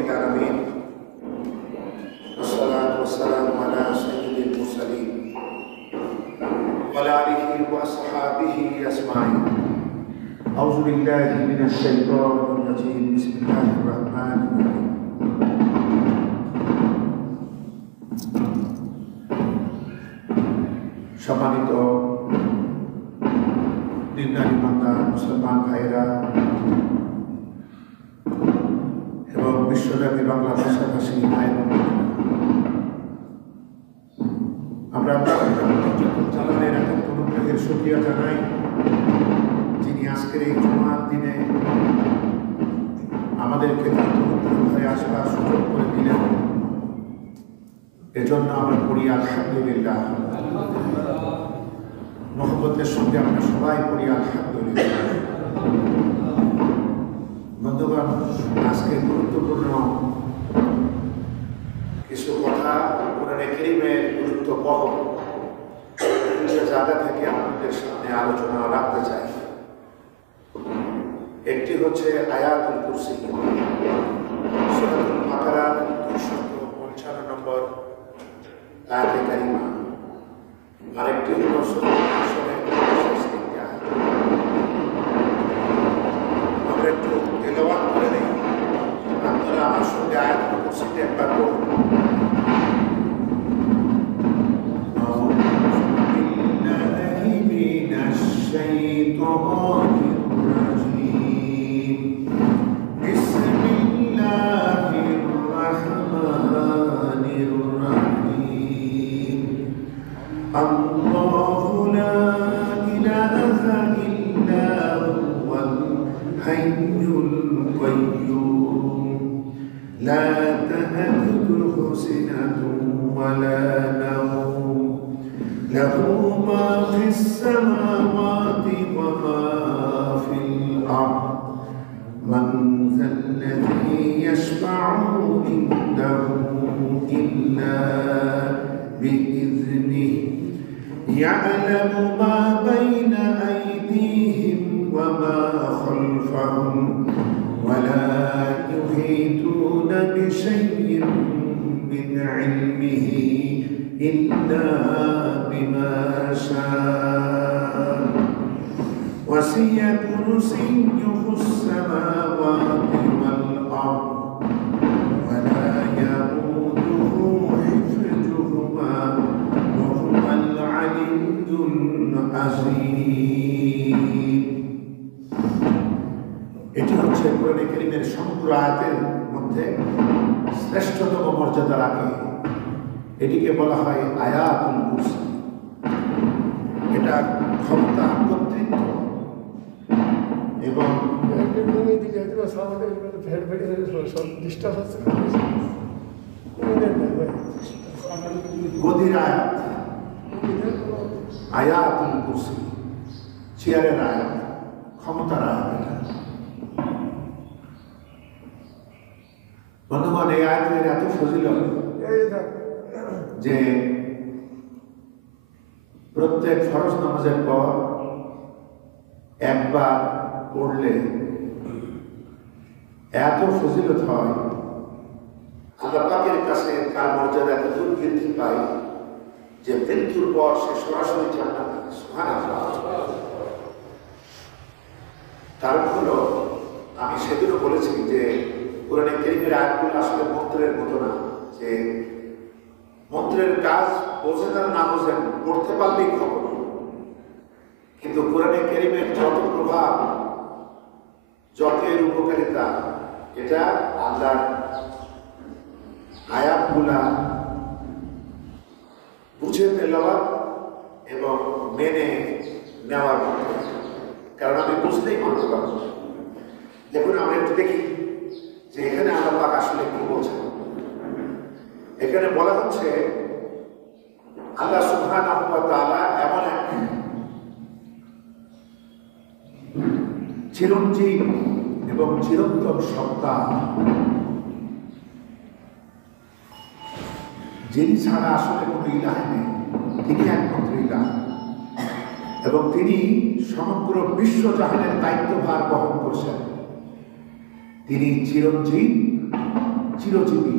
rabbil alamin. Wassalatu wassalamu ala sayyidil mursalin wa ala alihi wa ashabihi asma'in. A'udzu billahi minasy syaithanir rajim. Bismillahirrahmanirrahim. সম্মানিত দিনদার ইমানদার মুসলমান ভাইরা এবং বিশ্বব্যাপী বাংলা ভাষাভাষী ভাই বোনেরা, আমরা জালালের একান্ত অনুগ্রহের শুকরিয়া জানাই, যিনি আজকের এই জুমার দিনে আমাদেরকে ঘরে আসবার সুযোগ করে দিলেন। এজন্য আমরা পড়ি আলহামদুলিল্লাহ। মহব্বতের সঙ্গে আমরা সবাই পড়ি আলহামদুলিল্লাহ। বন্ধুগণ, আজকে গুরুত্বপূর্ণ কিছু কথা কোরআনে কারীমের গুরুত্ব বহন জায়গা থেকে আমাদের সামনে আলোচনা রাখতে চাই। একটি হচ্ছে আয়াতুল কুরসি, সূরাতুল বাকারার 255 নম্বর আয়াতে কারিমা। আরেকটি হল সূরাতুল হাশরের শেষ তিনটি আয়াত। আমরা একটু তেলাওয়াত করে নেই, আপনারা আমার সঙ্গে আয়াতুল কুরসিতে একবার পড়ুন। له ما في السماوات وما في الأرض من ذا الذي يشفع عنده إلا بإذنه يعلم ما بين أيديهم وما خلفهم ولا يحيطون بشيء من علمه إلا بما شاء وسع كرسيه السماوات والأرض ولا يئوده حفظهما وهو العلي العظيم। এটি হচ্ছে কোরআনে কারীমের সমগ্র আয়াতের মধ্যে শ্রেষ্ঠতম মর্যাদা রাখে। এটিকে বলা হয় আয়াতুল কুরসি। এটা ক্ষমতা, কর্তৃত্ব এবং গদির আয়াত। আয়াতুল কুরসি চেয়ারের আয়াত, ক্ষমতার আয়াত। বন্ধুগণ, এই আয়াতের এত ফজিলত যে প্রত্যেক ফরজ নামাজের পর একবার পড়লে এত ফজিলত হয়, আল্লাহ পাকের কাছে তার মর্যাদা এত দূর বৃদ্ধি পায় যে মৃত্যুর পর সে সরাসরি জান্নাতে। সুবহানাল্লাহ। কারণ হলো, আমি সেদিনও বলেছি যে কোরআনে কারীমের আয়াতগুলো আসলে মন্ত্রের মতো না, যে মন্ত্রের কাজ বোঝেন আর না বোঝেন, পড়তে পারলেই খবর। কিন্তু কোরআনে কারীমের যত প্রভাব, যত এর উপকারিতা, এটা আল্লাহর আয়াতগুলা বুঝে তেলাওয়াত এবং মেনে নেওয়ার মধ্যে। কারণ আমি বুঝতেই করতে পারবো। দেখুন, আমরা একটু দেখি যে এখানে আল্লাহ পাক আসলে কি বলছেন। এখানে বলা হচ্ছে আল্লাহ সুবহানাহু ওয়া তাআলা এমন এক চিরঞ্জীব এবং চিরন্তন সত্তা, যিনি ছাড়া আসলে কোনো ইলাহ নেই। তিনি একমাত্র ইলাহ এবং তিনি সমগ্র বিশ্বজাহানের দায়িত্বভার বহন করছেন। তিনি চিরঞ্জীব, চিরজীবী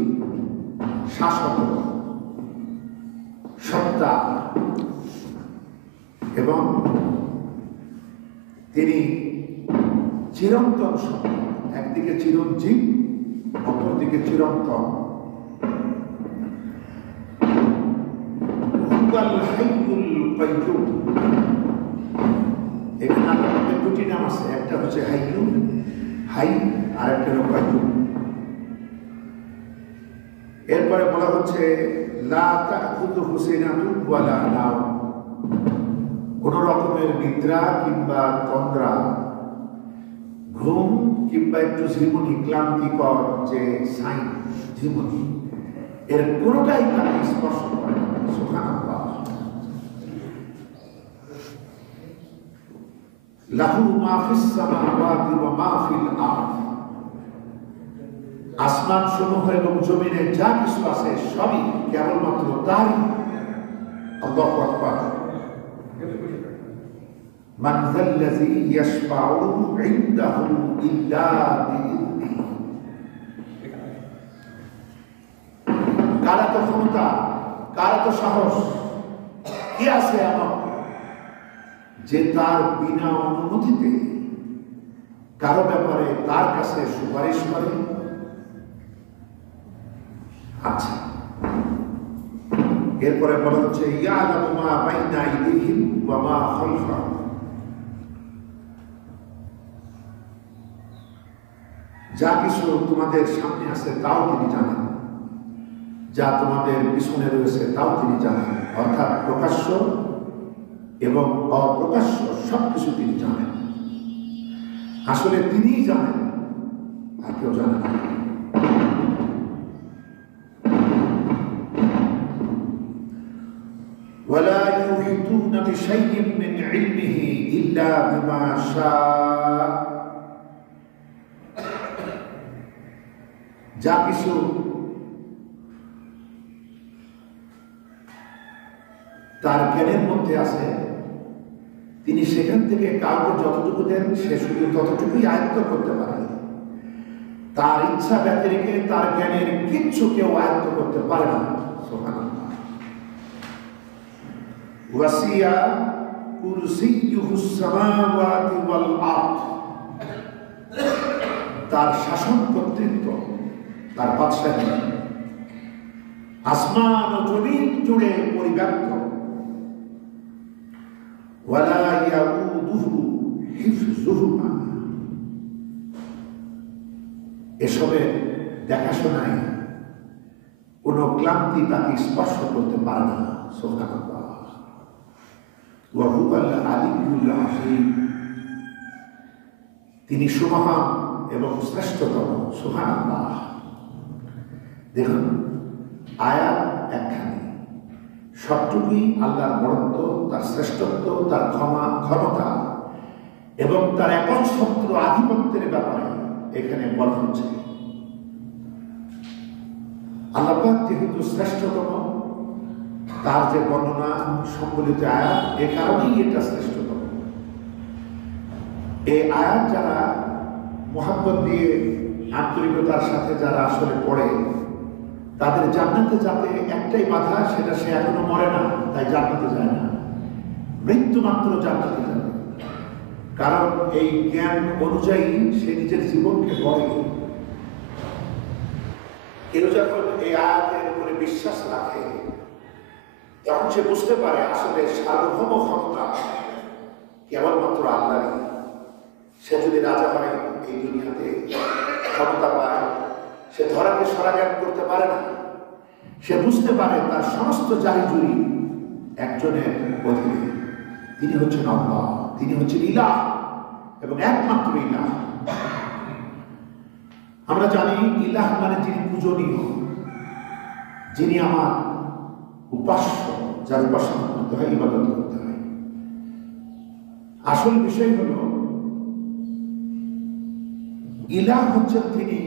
শাসক, সত্তা, এবং তিনি চিরন্তন সত্তা। একদিকে চিরঞ্জীব, অপরদিকে চিরন্তন। এখানে আমাদের দুটি নাম আছে, একটা হচ্ছে হাইয়ু, হাই, আর একটা হলো কাইয়ুম। এরপরে বলা হচ্ছে লা তাখুযুহু সিনাতুন ওয়ালা নাওম, কোন রকমের নিদ্রা কিংবা তন্দ্রা, ঘুম কিংবা একটু ঝিমুনি, ক্লান্তিকর যে সাইন ঝিমুনি, এর কোনোটাই তাকে স্পর্শ করে না। সুবহানাল্লাহ। লাহু মা ফিস সামাওয়াতি ওয়া মা ফিল আরদ, আসমান সমূহ এবং জমিনে যা কিছু আছে সবই কেবলমাত্র তারই। আল্লাহু আকবার। মান যাল্লাযী ইয়াশফাউ ইনদাহু ইল্লা বিইذনিহি, কার এত ক্ষমতা, কার এত সাহস, কি আছে এমন যে তার বিনা অনুমতিতে কারো ব্যাপারে তার কাছে সুপারিশ করে? আচ্ছা, এরপরে বলা হচ্ছে ইয়ালামু মা বাইনা আইদিহিম ওয়া মা খালফাহুম, যা কিছু তোমাদের সামনে আছে তাও তিনি জানেন, যা তোমাদের পিছনে রয়েছে তাও তিনি জানেন। অর্থাৎ প্রকাশ্য এবং অপ্রকাশ্য সবকিছু তিনি জানেন। আসলে তিনিই জানেন, আর কেউ জানে না। ولا يحيطون بشيء من علمه إلا بما شاء, যা কিছু তার জ্ঞানের মধ্যে আছে তিনি সেখান থেকে কাউকে যতটুকু দেন সে শুধু ততটুকুই আয়ত্ত করতে পারে। তার ইচ্ছা ব্যতিরেকে তার জ্ঞানের কিচ্ছু কেউ আয়ত্ত করতে পারে না। সুবহানাল্লাহ। ওয়াসিয়া কুরসিয়্যুহুস সামাওয়াতি ওয়াল আরদ, তার শাসন কর্তৃত্ব, তার বাদশাহী আসমান ও জমিন জুড়ে পরিব্যাপ্ত। ওয়ালা ইয়াউদুহু হিফযুহুমা, এসবের দেখাশোনায় কোনো ক্লান্তি তাকে স্পর্শ করতে পারে না। সুবহানাল্লাহ। ওয়া হুয়াল আলিয়্যুল আযীম, তিনি সুমহান এবং শ্রেষ্ঠতম। সুবহানাল্লাহ। দেখুন, আয়াত একখানি, সবটুকুই আল্লাহর বড়ত্ব, তার শ্রেষ্ঠত্ব, তার ক্ষমতা এবং তার একচ্ছত্র আধিপত্যের ব্যাপারে এখানে বলা হচ্ছে। আল্লাহ পাক যেহেতু শ্রেষ্ঠতম, তার যে বর্ণনা সম্বলিত আয়াত, এ কারণেই এটা শ্রেষ্ঠতম। এই আয়াত যারা মুহাব্বত দিয়ে আন্তরিকতার সাথে যারা আসলে পড়ে, তাদের জান্নাতে যাতে একটাই বাধা, সেটা সে এখনো মরে না, তাই জান্নাতে যায় না, মৃত্যু মাত্র জান্নাতে যাবে। কারণ এই জ্ঞান অনুযায়ী সে নিজের জীবনকে গড়ে। কেউ যখন এই আয়াতের উপরে বিশ্বাস রাখে, তখন সে বুঝতে পারে আসলে সার্বভৌম ক্ষমতা কেবলমাত্র আল্লাহরই। সে যদি রাজা হয়, এই দুনিয়াতে ক্ষমতা পায়, সে ধরাকে সরাজ্ঞান করতে পারে না। সে বুঝতে পারে তার সমস্ত জারি-জুরি একজনের অধীনে। তিনি হচ্ছেন আল্লাহ, তিনি হচ্ছেন ইলাহ এবং একমাত্র ইলাহ। আমরা জানি ইলাহ মানে যিনি পূজনীয়, যিনি আমার উপাস্য, যার উপাসনা করতে হয়, ইবাদত করতে হয়। আসল বিষয় হল ইলাহ হচ্ছেন তিনি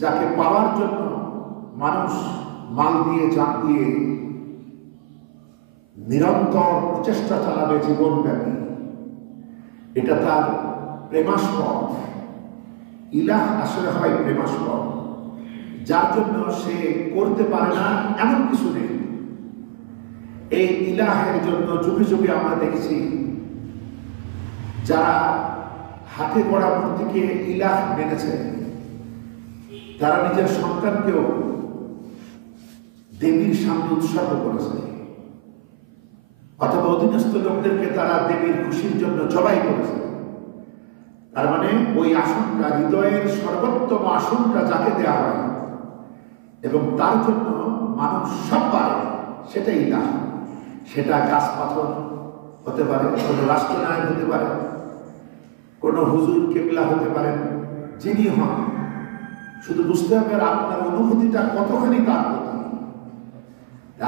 যাকে পাওয়ার জন্য মানুষ মাল দিয়ে, জান দিয়ে নিরন্তর প্রচেষ্টা চালাবে জীবনব্যাপী। এটা তার প্রেমাস্পদ। ইলাহ আসলে হয় প্রেমাস্পদ। যার জন্য সে করতে পারে না এমন কিছু নেই। এই ইলাহের জন্য যুগে যুগে আমরা দেখেছি যারা হাতে গড়া মূর্তিকে ইলাহ মেনেছে তারা নিজের সন্তানকেও দেবীর সামনে উৎসর্গ করেছে, অথবা অধীনস্থ লোকদেরকে তারা দেবীর খুশির জন্য জবাই করেছে। তার মানে ওই আসনটা, হৃদয়ের সর্বোত্তম আসনটা যাকে দেওয়া হয় এবং তার জন্য মানুষ সব পারে, সেটাই ইলাহ। সেটা গাছ পাথর হতে পারে, কোনো রাষ্ট্রনায়ক হতে পারে, কোনো হুজুর কেবলা হতে পারেন, যিনি হন। শুধু বুঝতে হবে আপনার অনুভূতিটা কতখানি তার প্রতি।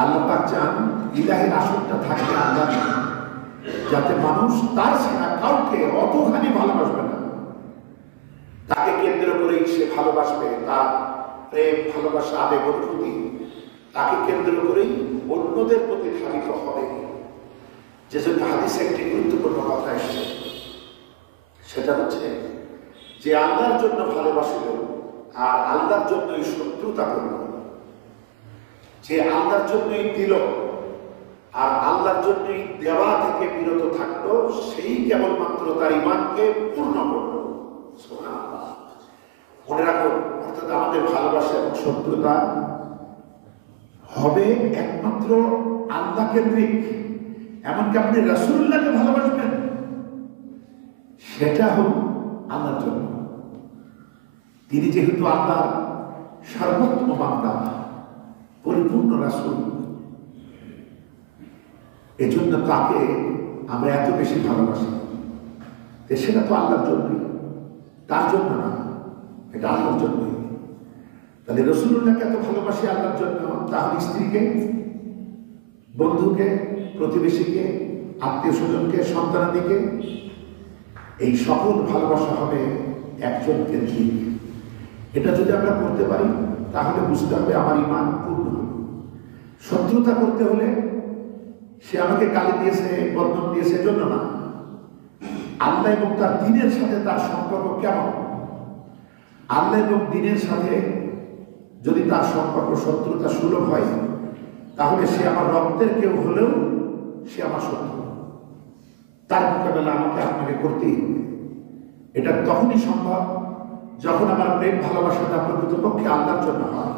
আল্লাহ পাক চান ইলাহের আসনটা থাকে আল্লাহ, যাতে মানুষ তার ছাড়া কাউকে অতখানি ভালোবাসবে না। তাকে কেন্দ্র করেই সে ভালোবাসবে, তার প্রেম, ভালোবাসা, আবেগ, অনুভূতি তাকে কেন্দ্র করেই অন্যদের প্রতি ধাবিত হবে। যে জন্য হাদিসে একটি গুরুত্বপূর্ণ কথা এসেছে, সেটা হচ্ছে যে আল্লাহর জন্য ভালোবাসিল আর আল্লাহর জন্যই শত্রুতা করল, যে আল্লাহর জন্যই দিল আর আল্লাহর জন্যই দেওয়া থেকে বিরত থাকলো, সেই কেবলমাত্র তার ঈমানকে পূর্ণ করল। সুবহানাল্লাহ। মনে রাখুন, অর্থাৎ আমাদের ভালোবাসা এবং শত্রুতা হবে একমাত্র আল্লাহ কেন্দ্রিক। এমনকি আপনি রাসূলুল্লাহকে ভালোবাসবেন, সেটা হোক আল্লাহর জন্য। তিনি যেহেতু আল্লাহর সর্বোত্তম বান্দা, পরিপূর্ণ রাসূল, এজন্য তাকে আমরা এত বেশি ভালোবাসি। সেটা তো আল্লাহর জন্যই, তার জন্য না, এটা আল্লাহর জন্যই। তাহলে রাসূলুল্লাহকে এত ভালোবাসি আল্লাহর জন্য, তাহলে স্ত্রীকে, বন্ধুকে, প্রতিবেশীকে, আত্মীয় স্বজনকে, সন্তানাদিকে, এই সকল ভালোবাসা হবে একজন কেন্দ্রিক। এটা যদি আমরা করতে পারি তাহলে বুঝতে হবে আমার ঈমান পূর্ণ। শত্রুতা করতে হলে সে আমাকে গালি দিয়েছে, বদনাম দিয়েছে, এজন্য না। আল্লাহ এবং তার দ্বীনের সাথে তার সম্পর্ক কেমন, আল্লাহ এবং দ্বীনের সাথে যদি তার সম্পর্ক শত্রুতা সুলভ হয়, তাহলে সে আমার রক্তের কেউ হলেও সে আমার শত্রু। তার মোকাবেলা আমাকে আপনাকে করতেই হবে। এটা তখনই সম্ভব যখন আমার প্রেম ভালোবাসাটা প্রকৃতপক্ষে আল্লাহর জন্য হয়।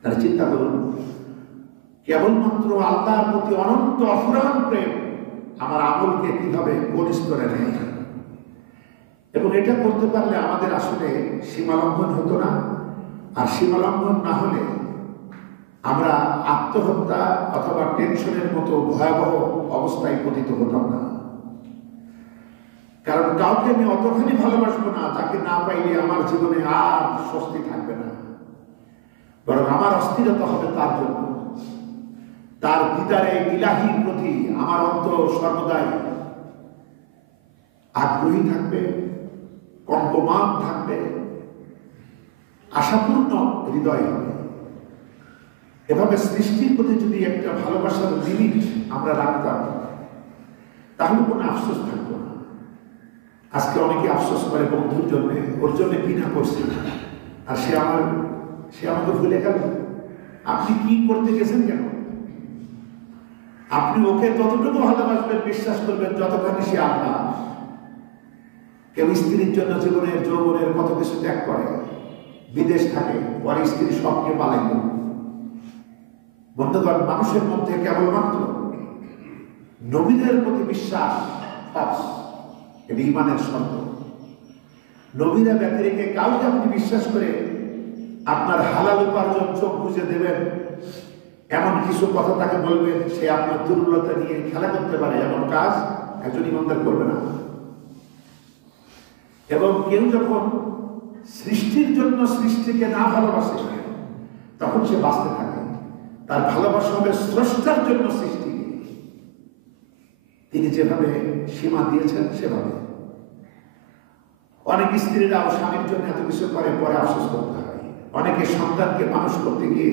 তাহলে চিন্তা করুন, কেবলমাত্র আল্লাহর প্রতি অনন্ত অফুরান প্রেম আমার আমলকে কিভাবে কোন স্তরে নেয়। এবং এটা করতে পারলে আমাদের আসলে সীমালঙ্ঘন হতো না। আর সীমালঙ্ঘন না হলে আমরা আত্মহত্যা অথবা টেনশনের মতো ভয়াবহ অবস্থায় পতিত হতাম না। কারণ কাউকে আমি অতখানি ভালোবাসবো না যাকে না পাইলে আমার জীবনে আর স্বস্তি থাকবে না, বরং আমার অস্থিরতা হবে তার জন্য। তার দিদারে ইলাহির প্রতি আমার অন্তর সর্বদাই আগ্রহী থাকবে, কম্পমান থাকবে, আশাপূর্ণ হৃদয় হবে। এভাবে সৃষ্টির প্রতি যদি একটা ভালোবাসার লিমিট আমরা রাখতাম, তাহলে কোনো আফসোস থাকতো না। আজকে অনেকে আফসোস করে বন্ধুর জন্য, ওর জন্য ঘৃণা করছে, আর সে আমাকে ভুলে গেল। আপনি কি করতে গেছেন কেন? আপনি ওকে ততটুকু ভালোবাসবেন, বিশ্বাস করবেন যতখানি সে আপনার। কেউ স্ত্রীর জন্য জীবনের যৌবনের কত কিছু ত্যাগ করে, বিদেশ থাকে, পরে স্ত্রী সবকে পালাইল। বন্ধুগণ, মানুষের মধ্যে কেবলমাত্র নবীদের প্রতি বিশ্বাস, এটা ঈমানের শর্ত। নবীরা ব্যতিরেকে কাউকে আপনি বিশ্বাস করে আপনার হালাল উপার্জন চোখ বুঝে দেবেন, এমন কিছু কথা তাকে বলবেন, সে আপনার দুর্বলতা নিয়ে খেলা করতে পারে, এমন কাজ একজন ঈমানদার করবে না। এবং কেউ যখন সৃষ্টির জন্য সৃষ্টিকে না ভালোবাসে, তখন সে বাঁচতে থাকে। তার ভালোবাসা হবে স্রষ্টার জন্য সৃষ্টিকে। তিনি যেভাবে সীমা দিয়েছেন সেভাবে। অনেক স্ত্রীরাও স্বামীর জন্য এত কিছু করে, পরে আফসোস করতে হয়। অনেকে সন্তানকে মানুষ করতে গিয়ে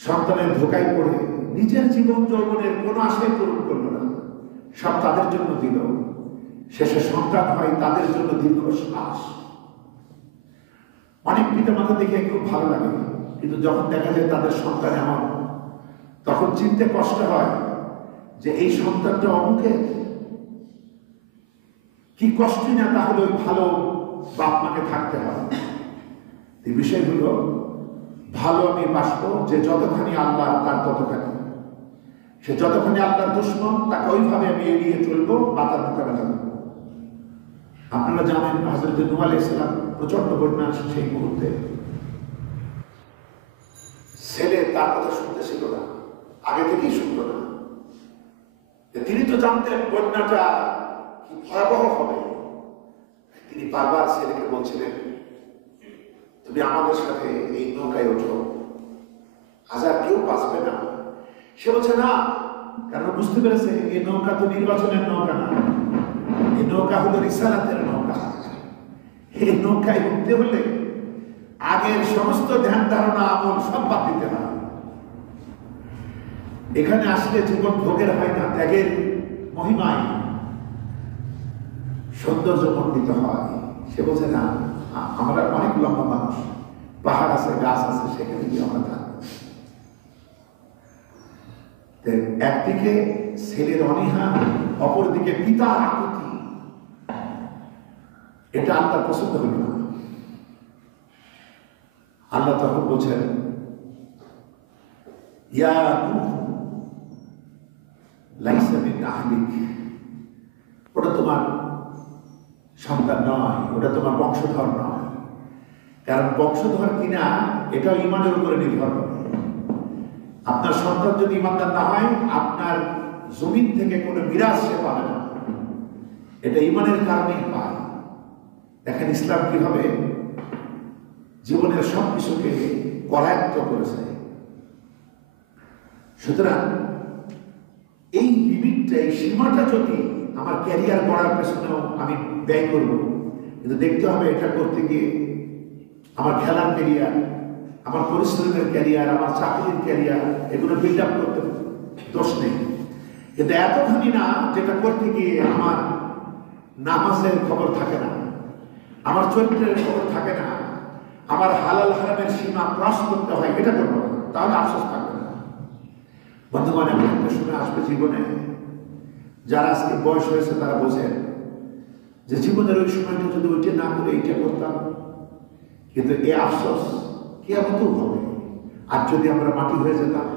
সন্তানের ধোকায় পড়ে নিজের জীবন যৌবনের কোনো আশাই পূরণ করলো না, সব তাদের জন্য দিল। শেষে সন্তান হয় তাদের জন্য দীর্ঘশ্বাস। অনেক পিতামাতা দেখে খুব ভালো লাগে, কিন্তু যখন দেখা যায় তাদের সন্তান এমন, তখন চিনতে কষ্ট হয় যে এই সন্তানটা অমুকের, কি কষ্টই না তাহলে ওই ভালো বাপ মাকে থাকতে হয়। এই বিষয়গুলো ভালো আমি বাসবো যে যতখানি আল্লাহ তার ততখানি, সে যতখানি আল্লাহর দুশ্মন তাকে ওইভাবে আমি এড়িয়ে চলবো বা তার মোকাবেলা করবো। আপনারা জানেন হযরত নূহ আলাইহিস সালাম প্রচন্ড বন্যা, সেই মুহূর্তে ছেলে তার কথা শুনতেছিল না, আগে থেকেই শুনতো না। তিনি তো জানতেন বন্যাটা কি ভয়াবহ হবে। তিনি বারবার ছেলেকে বলছিলেন, তুমি আমাদের সাথে এই নৌকায় ওঠো, হাজার কেউ বাঁচবে না। সে বলছে না, কারণ বুঝতে পেরেছে এই নৌকা তো নির্বাচনের নৌকা না, এই নৌকা হলো রিসালাতের নৌকা। এই নৌকায় উঠতে হলে আগের সমস্ত ধ্যান ধারণা আমল সব বাদ দিতে হয়। এখানে আসলে জীবন ভোগের হয় না, ত্যাগের মহিমায় সৌন্দর্য মণ্ডিত হয়। সে বলছে না, আমরা অনেক লম্বা মানুষ, পাহাড় আছে, গাছ আছে, সেখানে গিয়ে আমরা থাকবো। একদিকে ছেলের অনীহা, অপরদিকে পিতার আকুতি, এটা আল্লাহ পছন্দ হল না। আল্লাহ তখন বলছেন, ইয়া নূহ লাইসা মিন আহলিক, ওটা তোমার সন্তান নয়, ওটা তোমার বংশধর নয়। কারণ বংশধর কিনা এটাও ইমানের উপরে নির্ভর করে। আপনার সন্তান যদি ইমানদার না হয়, আপনার জমিন থেকে কোনো মিরাজ সে পাবে না, এটা ইমানের কারণেই পায়। দেখেন ইসলাম কিভাবে জীবনের সব কিছুকে করায়ত্ত করেছে। সুতরাং এই লিমিটটা, এই সীমাটা যদি আমার ক্যারিয়ার গড়ার পেছনেও আমি ব্যয় করব, কিন্তু দেখতে হবে এটা করতে গিয়ে আমার খেলার ক্যারিয়ার, আমার পরিশ্রমের ক্যারিয়ার, আমার চাকরির ক্যারিয়ার, এগুলো বিল্ড আপ করতে দোষ নেই। কিন্তু এতখানি না যেটা করতে গিয়ে আমার নামাজের খবর থাকে না, আমার চরিত্রের খবর থাকে না, আমার হালাল হারামের সীমা ক্রস করতে হয়, এটা করবো না, তাহলে আফসোস থাকবে না। বন্ধুগণ, এমন একটা সময় আসবে জীবনে, যারা আজকে বয়স হয়েছে তারা বোঝেন যে জীবনের ওই সময়টা যদি ওইটা না করে এইটা করতাম, কিন্তু এ আফসোস কিয়ামতেও হবে। আর যদি আমরা মাটি হয়ে যেতাম,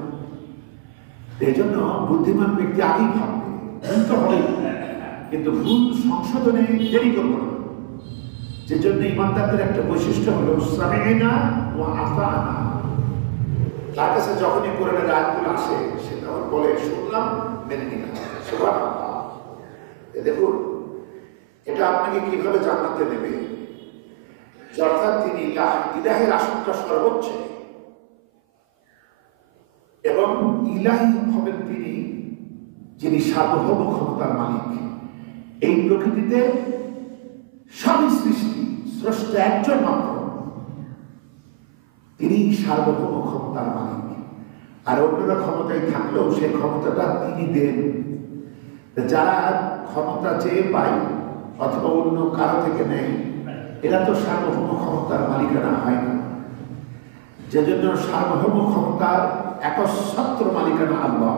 এই জন্য বুদ্ধিমান ব্যক্তি আগেই ভাববে, ভুল তো হবে, কিন্তু ভুল সংশোধনে দেরি করবো না। যে জন্য ইমানদারদের একটা বৈশিষ্ট্য হলো সামি'না ওয়া আতা'না। তার কাছে যখনই কোরআনের আয়াতগুলো আসে, সে তখন বলে শুনলাম, মেনে নিলাম। সুবহানাল্লাহ। দেখুন এটা আপনাকে কিভাবে জান্নাতে নেবে, অর্থাৎ তিনি ইলাহের আসনটা সর্বোচ্চ, এবং ইলাহি হবেন তিনি যিনি সার্বভৌম ক্ষমতার মালিক। এই প্রকৃতিতে সবই সৃষ্টি, স্রষ্টা একজন মাত্র, তিনি সার্বভৌম ক্ষমতার মালিক। আর অন্যরা ক্ষমতায় থাকলেও সেই ক্ষমতাটা তিনি দেন। যারা ক্ষমতা চেয়ে পায় অথবা অন্য কারো থেকে নেয়, এরা তো সার্বভৌম ক্ষমতার মালিকানা হয় না। যে জন্য সার্বভৌম ক্ষমতার একচ্ছত্র মালিকানা আল্লাহ,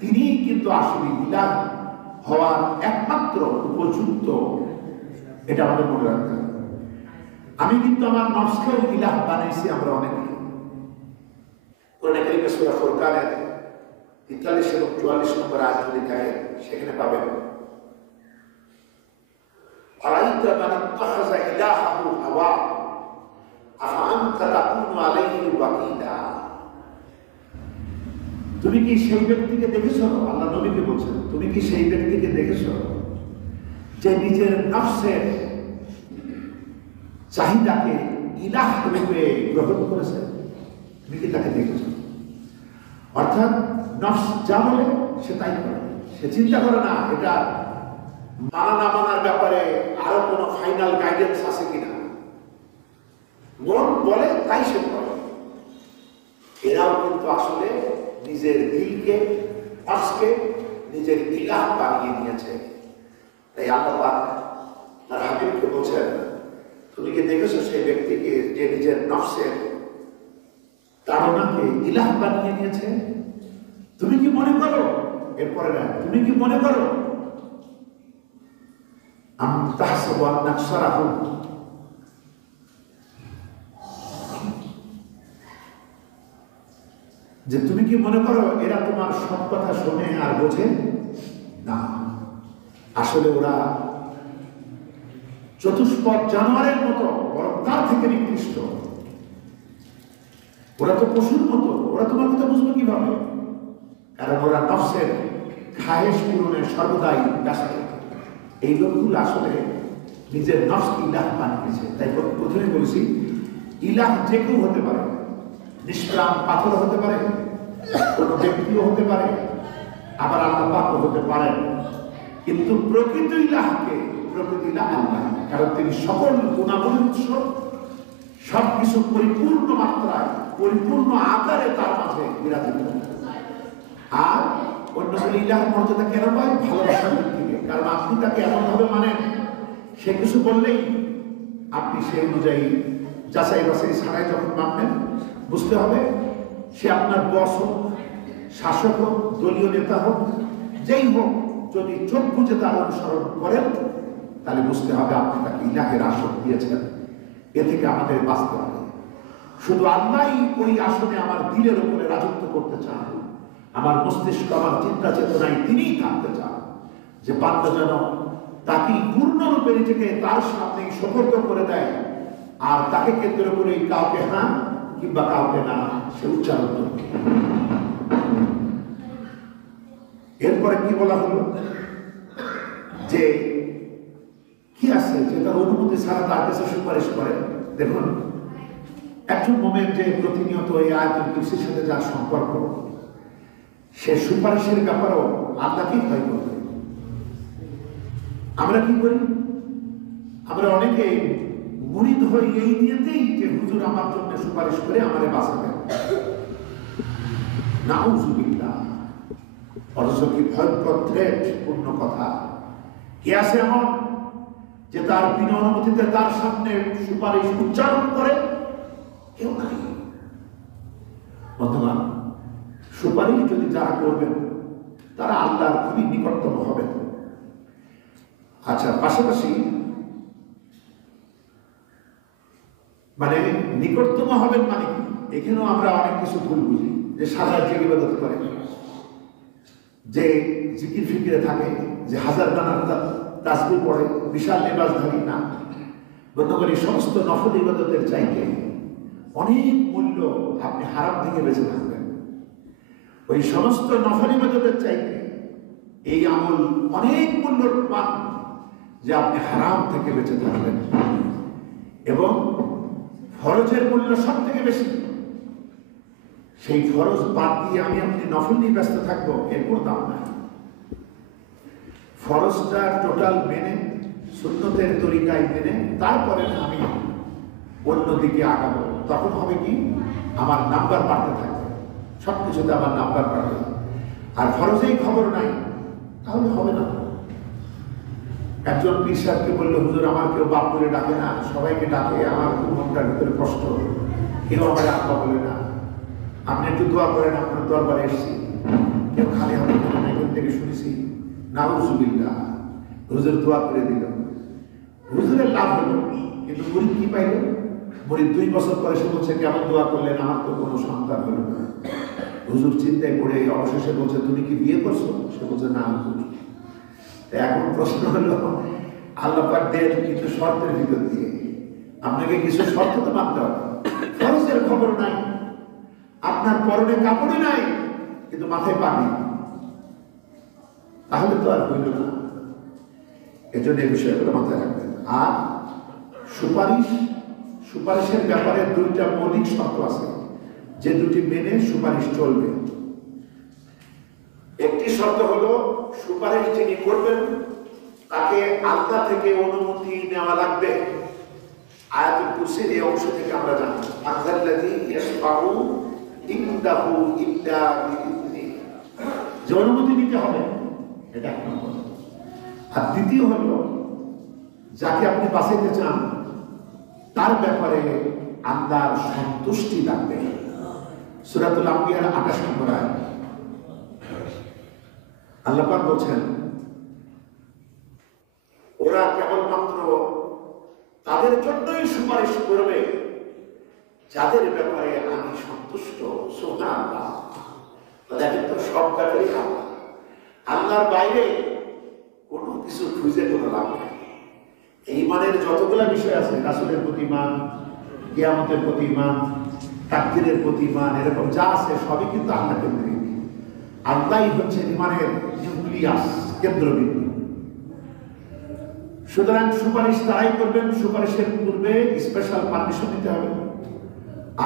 তিনি কিন্তু আসলে ইলাহ হওয়ার একমাত্র উপযুক্ত। এটা আমাদের মনে রাখতে হবে। আমি কিন্তু আমার নফসকেও ইলাহ বানাইছি আমরা অনেকে। কোরআনে কারীমে সূরা ফুরকানের 43 এবং 44 নম্বর আয়াত যদি দেখেন, সেখানে পাবেন আরাইতা মান ইত্তাখাযা ইলাহাহু হাওয়া আফআনতা তাকুনু আলাইহি ওয়াকিলা। তুমি কি সেই ব্যক্তিকে দেখেছো? আল্লাহ নবীকে বলছেন, তুমি কি সেই ব্যক্তিকে দেখেছো যে নিজের নফসের চাহিদাকে ইলাহ রূপে গ্রহণ করেছে? তুমি কি তাকে দেখেছো? অর্থাৎ নফস যা বলে সে তাই করে, সে চিন্তা করে না এটা মানা না মানার ব্যাপারে আরো কোনো ফাইনাল গাইডেন্স আছে কিনা। মন বলে তাই সে করে। এরাও কিন্তু আসলে নিজের দিলকে, নফসকে নিজের ইলাহ বানিয়ে নিয়েছে। তাই আল্লাহ পাক তার হাবিবকে বলছেন, তুমি কি দেখেছো সেই ব্যক্তিকে যে নিজের নফসের তাড়নাকে ইলাহ বানিয়ে নিয়েছে? তুমি কি মনে করো, এরপরে না, তুমি কি মনে করো যে তুমি কি মনে করো এরা তোমার সব কথা শোনে আর বোঝে না? আসলে ওরা চতুষ্পদ জানোয়ারের মতো, বরং তার থেকে নিকৃষ্ট। ওরা তো পশুর মতো, ওরা তোমার কথা বুঝবে কিভাবে? কারণ ওরা নফসের খায়েশ পূরণে সর্বদাই ব্যস্ত। এই লোকগুলো আসলে নিজের নফসকে ইলাহ বানিয়েছে। তাই প্রথমে বলেছি, ইলাহ যে কেউ হতে পারে, নিষ্প্রাণ পাথর হতে পারে, কোন ব্যক্তিও হতে পারে, আবার আল্লাহ পাকও হতে পারেন। কিন্তু প্রকৃত ইলাহকে প্রকৃত ইলাহ আল্লাহ, কারণ তিনি সকল গুণাবলীর উৎস, সবকিছু পরিপূর্ণ মাত্রায়, পরিপূর্ণ আকারে তার মাঝে বিরাজিত। আর অন্যগুলি ইলাহের মর্যাদা কেন পায়? ভালোবাসার দিক থেকে। কারণ আপনি তাকে এমনভাবে মানেন, সে কিছু বললেই আপনি সেই অনুযায়ী যাচাই বাছাই ছাড়াই যখন মানবেন, বুঝতে হবে সে আপনার বস হোক, শাসক হোক, দলীয় নেতা হোক, যেই হোক, যদি চোখ বুঝে তার অনুসরণ করেন, তাহলে বুঝতে হবে আপনি তাকে ইলাহের আসন দিয়েছেন। এ থেকে আমাদের বাঁচতে হবে। শুধু আল্লাহই ওই আসনে আমার দিলের উপরে রাজত্ব করতে চান, আমার মস্তিষ্ক, আমার চিন্তা চেতনায় তিনিই থাকতে চান। যে বান্দা যেন তাকে পূর্ণরূপে নিজেকে তার সামনেই সোপর্দ করে দেয়, আর তাকে কেন্দ্র করে কাউকে হ্যাঁ কিংবা কাউকে না সে উচ্চারণ করবে। এরপরে কি বলা হলো? যে কি আছে যে তার অনুমতি ছাড়া তার কাছে সুপারিশ করে? দেখুন, একজন মোমেন যে প্রতিনিয়ত এই আয়াতুল কুরসির সাথে যার সম্পর্ক, সে সুপারিশের ব্যাপারেও আল্লাহকেই ভয় করবে। আমরা কি করি? আমরা অনেকে মুরিদ হই এই নিয়েতেই যে হুজুর আমার জন্য সুপারিশ করে আমারে বাঁচাবেন। নাউযুবিল্লাহ। অথচ কি ভয়ঙ্কর থ্রেট পূর্ণ কথা। কে আছে এমন যে তার বিনা অনুমতিতে তার সামনে সুপারিশ উচ্চারণ করে? কেউ নাই। বন্ধুগণ, সুপারিশ যদি যারা করবেন তারা আল্লাহর খুবই নিকটতম হবেন। আচ্ছা, পাশাপাশি মানে নিকটতম হবেন মানে কি? এখানেও আমরা অনেক কিছু ভুল বুঝি। যে সাজার যে ইবাদত করে, যে জিকির ফিকিরে থাকে, যে হাজার দানার তাসবিহ পড়ে, বিশাল লেবাসধারী না। বন্ধুগণ, এই সমস্ত নফল ইবাদতের চাইতে অনেক মূল্য আপনি হারাম থেকে বেঁচে থাকবেন। ওই সমস্ত নফল ইবাদতের চাইতে এই আমল অনেক মূল্যবান যে আপনি হারাম থেকে বেঁচে থাকবেন। এবং ফরজের মূল্য সব থেকে বেশি। সেই ফরজ বাদ দিয়ে আমি আপনি নফল নিয়ে ব্যস্ত থাকবো, এর কোনো দাম নাই। ফরজটা টোটাল মেনে, সুন্নতের তরিকায় মেনে, তারপরে আমি অন্যদিকে আগাবো। তখন হবে কি, আমার নাম্বার বাড়তে থাকবে, সবকিছুতে আমার নাম্বার বাড়বে। আর ফরজেই খবর নাই, তাহলে হবে না। একজন পীর সাহেবকে বললো, হুজুর আমার কেউ বাপ বলে ডাকে না, সবাইকে ডাকে, আমার খুব মনটার ভিতরে কষ্ট, কেউ আমার আব্বা বলে না, আপনি একটু দোয়া করেন, আপনার দরবারে এসেছি। কেউ খালি হাতে বলে না, এখান থেকে শুনেছি। নাউযুবিল্লাহ। হুজুর দোয়া করে দিল, হুজুরের লাভ হলো, কিন্তু মুরিদ কি পাইল? মুরিদ 2 বছর পরে সে বলছে, কেমন দোয়া করলেন, আমার তো কোনো সন্তান হলো না। হুজুর চিন্তায় পড়ে অবশেষে বলছে, তুমি কি বিয়ে করছো? সে বলছে, না হুজুর। এখন প্রশ্ন হলো, আল্লাহ পাক দেন কিন্তু শর্তের ভিতর দিয়ে। আপনাকে কিছু শর্ত তো মানতে হবে। ফরজের খবর নাই, আপনার পরনে কাপড়ই নাই, কিন্তু মাথায় পানি, তাহলে তো আর হইল না। এজন্য এই বিষয়গুলো মাথায় রাখবেন। আর সুপারিশের ব্যাপারে 2টা মৌলিক শর্ত আছে, যে 2টি মেনে সুপারিশ চলবে। একটি শর্ত হলো, সুপারিশ যিনি করবেন তাকে আল্লাহ থেকে অনুমতি নেওয়া লাগবে। আয়াতুল কুরসির এই অংশ থেকে আমরা জানি, আল্লাযী ইয়াশফাউ ইনদাহু ইল্লা বিইذনি, যে অনুমতি নিতে হবে, এটা এক নম্বর। আর দ্বিতীয় হলো, যাকে আপনি বাঁচাইতে চান তার ব্যাপারে আল্লাহর সন্তুষ্টি লাগবে। সূরাতুল আম্বিয়ার 28 নম্বর আয়াত আল্লাহ পাক বলছেন, ওরা কেবলমাত্র তাদের জন্যই সুপারিশ করবে যাদের ব্যাপারে আমি সন্তুষ্ট। সুবহানাল্লাহ। দেখেন তো, সব ব্যাপারে আল্লাহর বাইরে কোনো কিছু খুঁজে কোনো লাভ নেই। এই মানের যতগুলা বিষয় আছে, রাসূলের প্রতি ঈমান, কিয়ামতের প্রতি ঈমান, তাকদীরের প্রতি ঈমান, এরকম যা আছে সবই কিন্তু আল্লাহ কেন্দ্রিক। আল্লাহই হচ্ছে ঈমানের নিউক্লিয়াস, কেন্দ্রবিন্দু। সুতরাং সুপারিশ তারাই করবেন, সুপারিশের পূর্বে স্পেশাল পারমিশন নিতে হবে।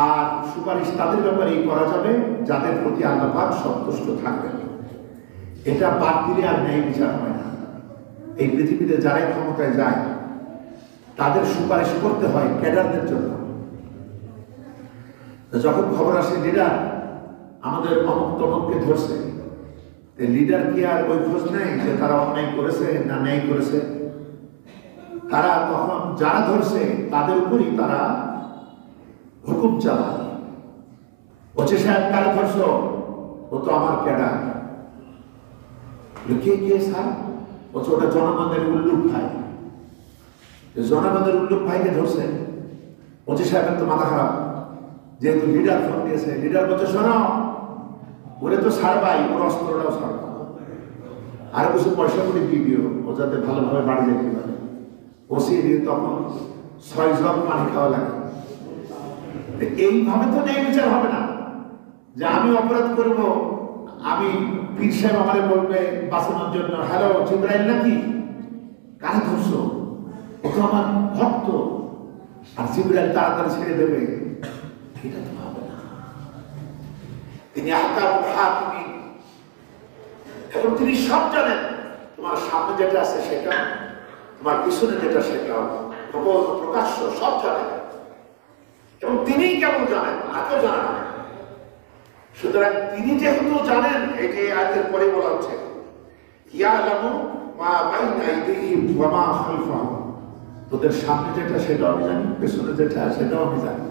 আর সুপারিশ তাদের ব্যাপারেই করা যাবে যাদের প্রতি আল্লাহ পাক সন্তুষ্ট থাকবেন। এটা বাদ দিলে আর ন্যায় বিচার হয় না। এই পৃথিবীতে যারাই ক্ষমতায় যায় তাদের সুপারিশ করতে হয় ক্যাডারদের জন্য। যখন খবর আসে লিডার আমাদের অমুক তমুককে ধরছে, লিডার কি আর ওই খোঁজ নেই যে তারা অন্যায় করেছে না ন্যায় করেছে? তারা তখন যারা ধরছে তাদের উপরই তারা হুকুম চালায়। বলছে, সাহেব কারা ধরছো? ও তো আমার ক্যাডার। কে কে স্যার? বলছে, ওটা জনগণের উল্লুক ভাই। জনগণের উল্লুক ভাইকে ধরছে। বলছে, সাহেবের তো মাথা খারাপ, যেহেতু লিডার ফোন দিয়েছে। লিডার বলছে, শোনো, ওরে তো ছাড়বাই, ওর অস্ত্রটাও ছাড়বা, আর কিছু পয়সা করে দিয়ে দিও, ও যাতে ভালোভাবে বাড়ি যেতে পারে। বসিয়ে দিয়ে তখন 6 জগ পানি খাওয়া লাগে। এইভাবে তো ন্যায় বিচার হবে না যে আমি অপরাধ করব, আমি পীর সাহেব আমারে বলবে বাঁচানোর জন্য, হ্যালো জিবরাইল নাকি, কারে ধরছো? ও তো আমার ভক্ত, আর জিবরাইল তাড়াতাড়ি ছেড়ে দেবে। এটা তো হবে না। তিনি আহকামুল হাকিমিন, এবং তিনি সব জানেন। তোমার সামনে যেটা আছে সেটা, তোমার পিছনে যেটা সেটা, গোপন প্রকাশ্য সব জানেন, এবং তিনিই কেমন জানেন, আর কেউ জানেন না। সুতরাং তিনি যেহেতু জানেন, এই যে আয়াতের পরে বলা হচ্ছে, ইয়ালামু মা বাইনা আইদিহিম ওয়া মা খালফাহুম, তোদের সামনে যেটা সেটাও আমি জানি, পেছনে যেটা সেটাও আমি জানি।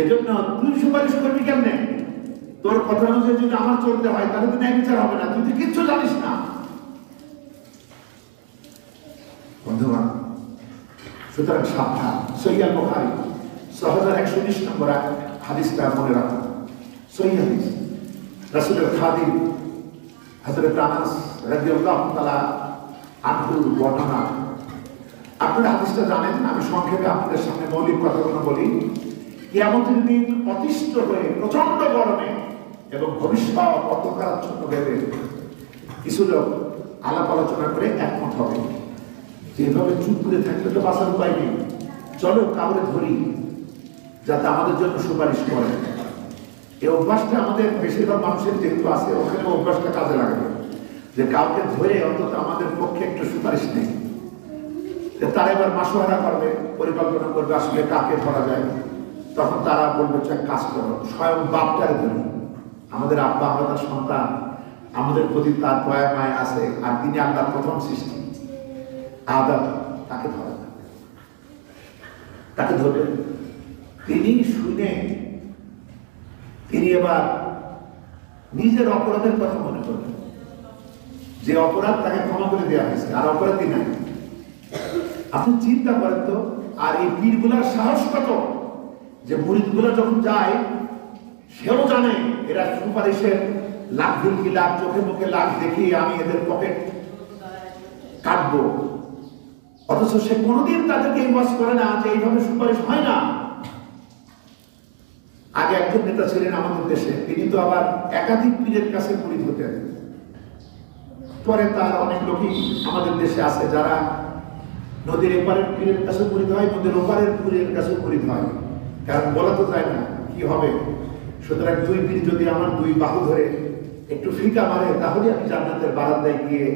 এজন্য তুই সুপারিশ করবি কেমনে? তোর কথা অনুযায়ী যদি আমার চলতে হয় তাহলে তো ন্যায় বিচার হবে না, তুই তো কিচ্ছু জানিস না। বন্ধুগণ, সুতরাং সাবধান। সহিহ বুখারী 6119 নম্বর হাদিসটা মনে রাখুন। সহিহ হাদিস, রাসূলের খাদিম হযরত আনাস রাদিয়াল্লাহু তাআলা আনহুর বর্ণনা। আপনারা হাদিসটা জানেন, আমি সংক্ষেপে আপনাদের সামনে মৌলিক কথাগুলো বলি। কিয়ামতের দিন অতিষ্ঠ হয়ে প্রচন্ড গরমে এবং ভবিষ্যৎ অন্ধকারাচ্ছন্ন ভেবে কিছু লোক আলাপ আলোচনা করে একমত হবে, যেভাবে চুপ করে থাকলে তো বাঁচার উপায় নেই, চলো কাউরে ধরি যাতে আমাদের জন্য সুপারিশ করে। এই অভ্যাসটা আমাদের বেশিরভাগ মানুষের যেহেতু আছে, ওখানে অভ্যাসটা কাজে লাগবে, যে কাউকে ধরে অন্তত আমাদের পক্ষে একটু সুপারিশ নেই। তারা এবার মাসোহারা করবে, পরিকল্পনা করবে আসলে কাকে ধরা যায়। তখন তারা বলবে, এক কাজ করো, স্বয়ং বাপটারে ধরি। আমাদের আব্বা, আমরা তার সন্তান, আমাদের প্রতি তার দয়া মায়া আছে, আর তিনি আল্লাহর প্রথম সৃষ্টি আদম, তাকে ধরে, তাকে ধরবে। তিনি শুনে তিনি এবার নিজের অপরাধের কথা মনে করবেন, যে অপরাধ তাকে ক্ষমা করে দেওয়া হয়েছে, আর অপরাধী নাই। আপনি চিন্তা করেন তো, আর এই পীরগুলার সাহস কত, যে মুরিদগুলা যখন যায় সেও জানে এরা সুপারিশের লাখ ঢুলকি লাখ, চোখে মুখে লাখ দেখিয়ে আমি এদের পকেট কাটবো, অথচ সে কোনোদিন তাদেরকে ইনভয়েস করে না যে এইভাবে সুপারিশ হয় না। আগে একজন নেতা ছিলেন আমাদের দেশে, তিনি তো আবার একাধিক পীরের কাছে মুরিদ হতেন। পরে তার অনেক লোকই আমাদের দেশে আছে যারা নদীর এপারের পীরের কাছে মুরিদ হয়, নদীর ওপারের পীরের কাছে মুরিদ হয়, কারণ বলা তো যায় না কি হবে। সুতরাং দুই পীর যদি আমার দুই বাহু ধরে একটু ফিকা মারে, তাহলে আমি জান্নাতের বারান্দায় গিয়ে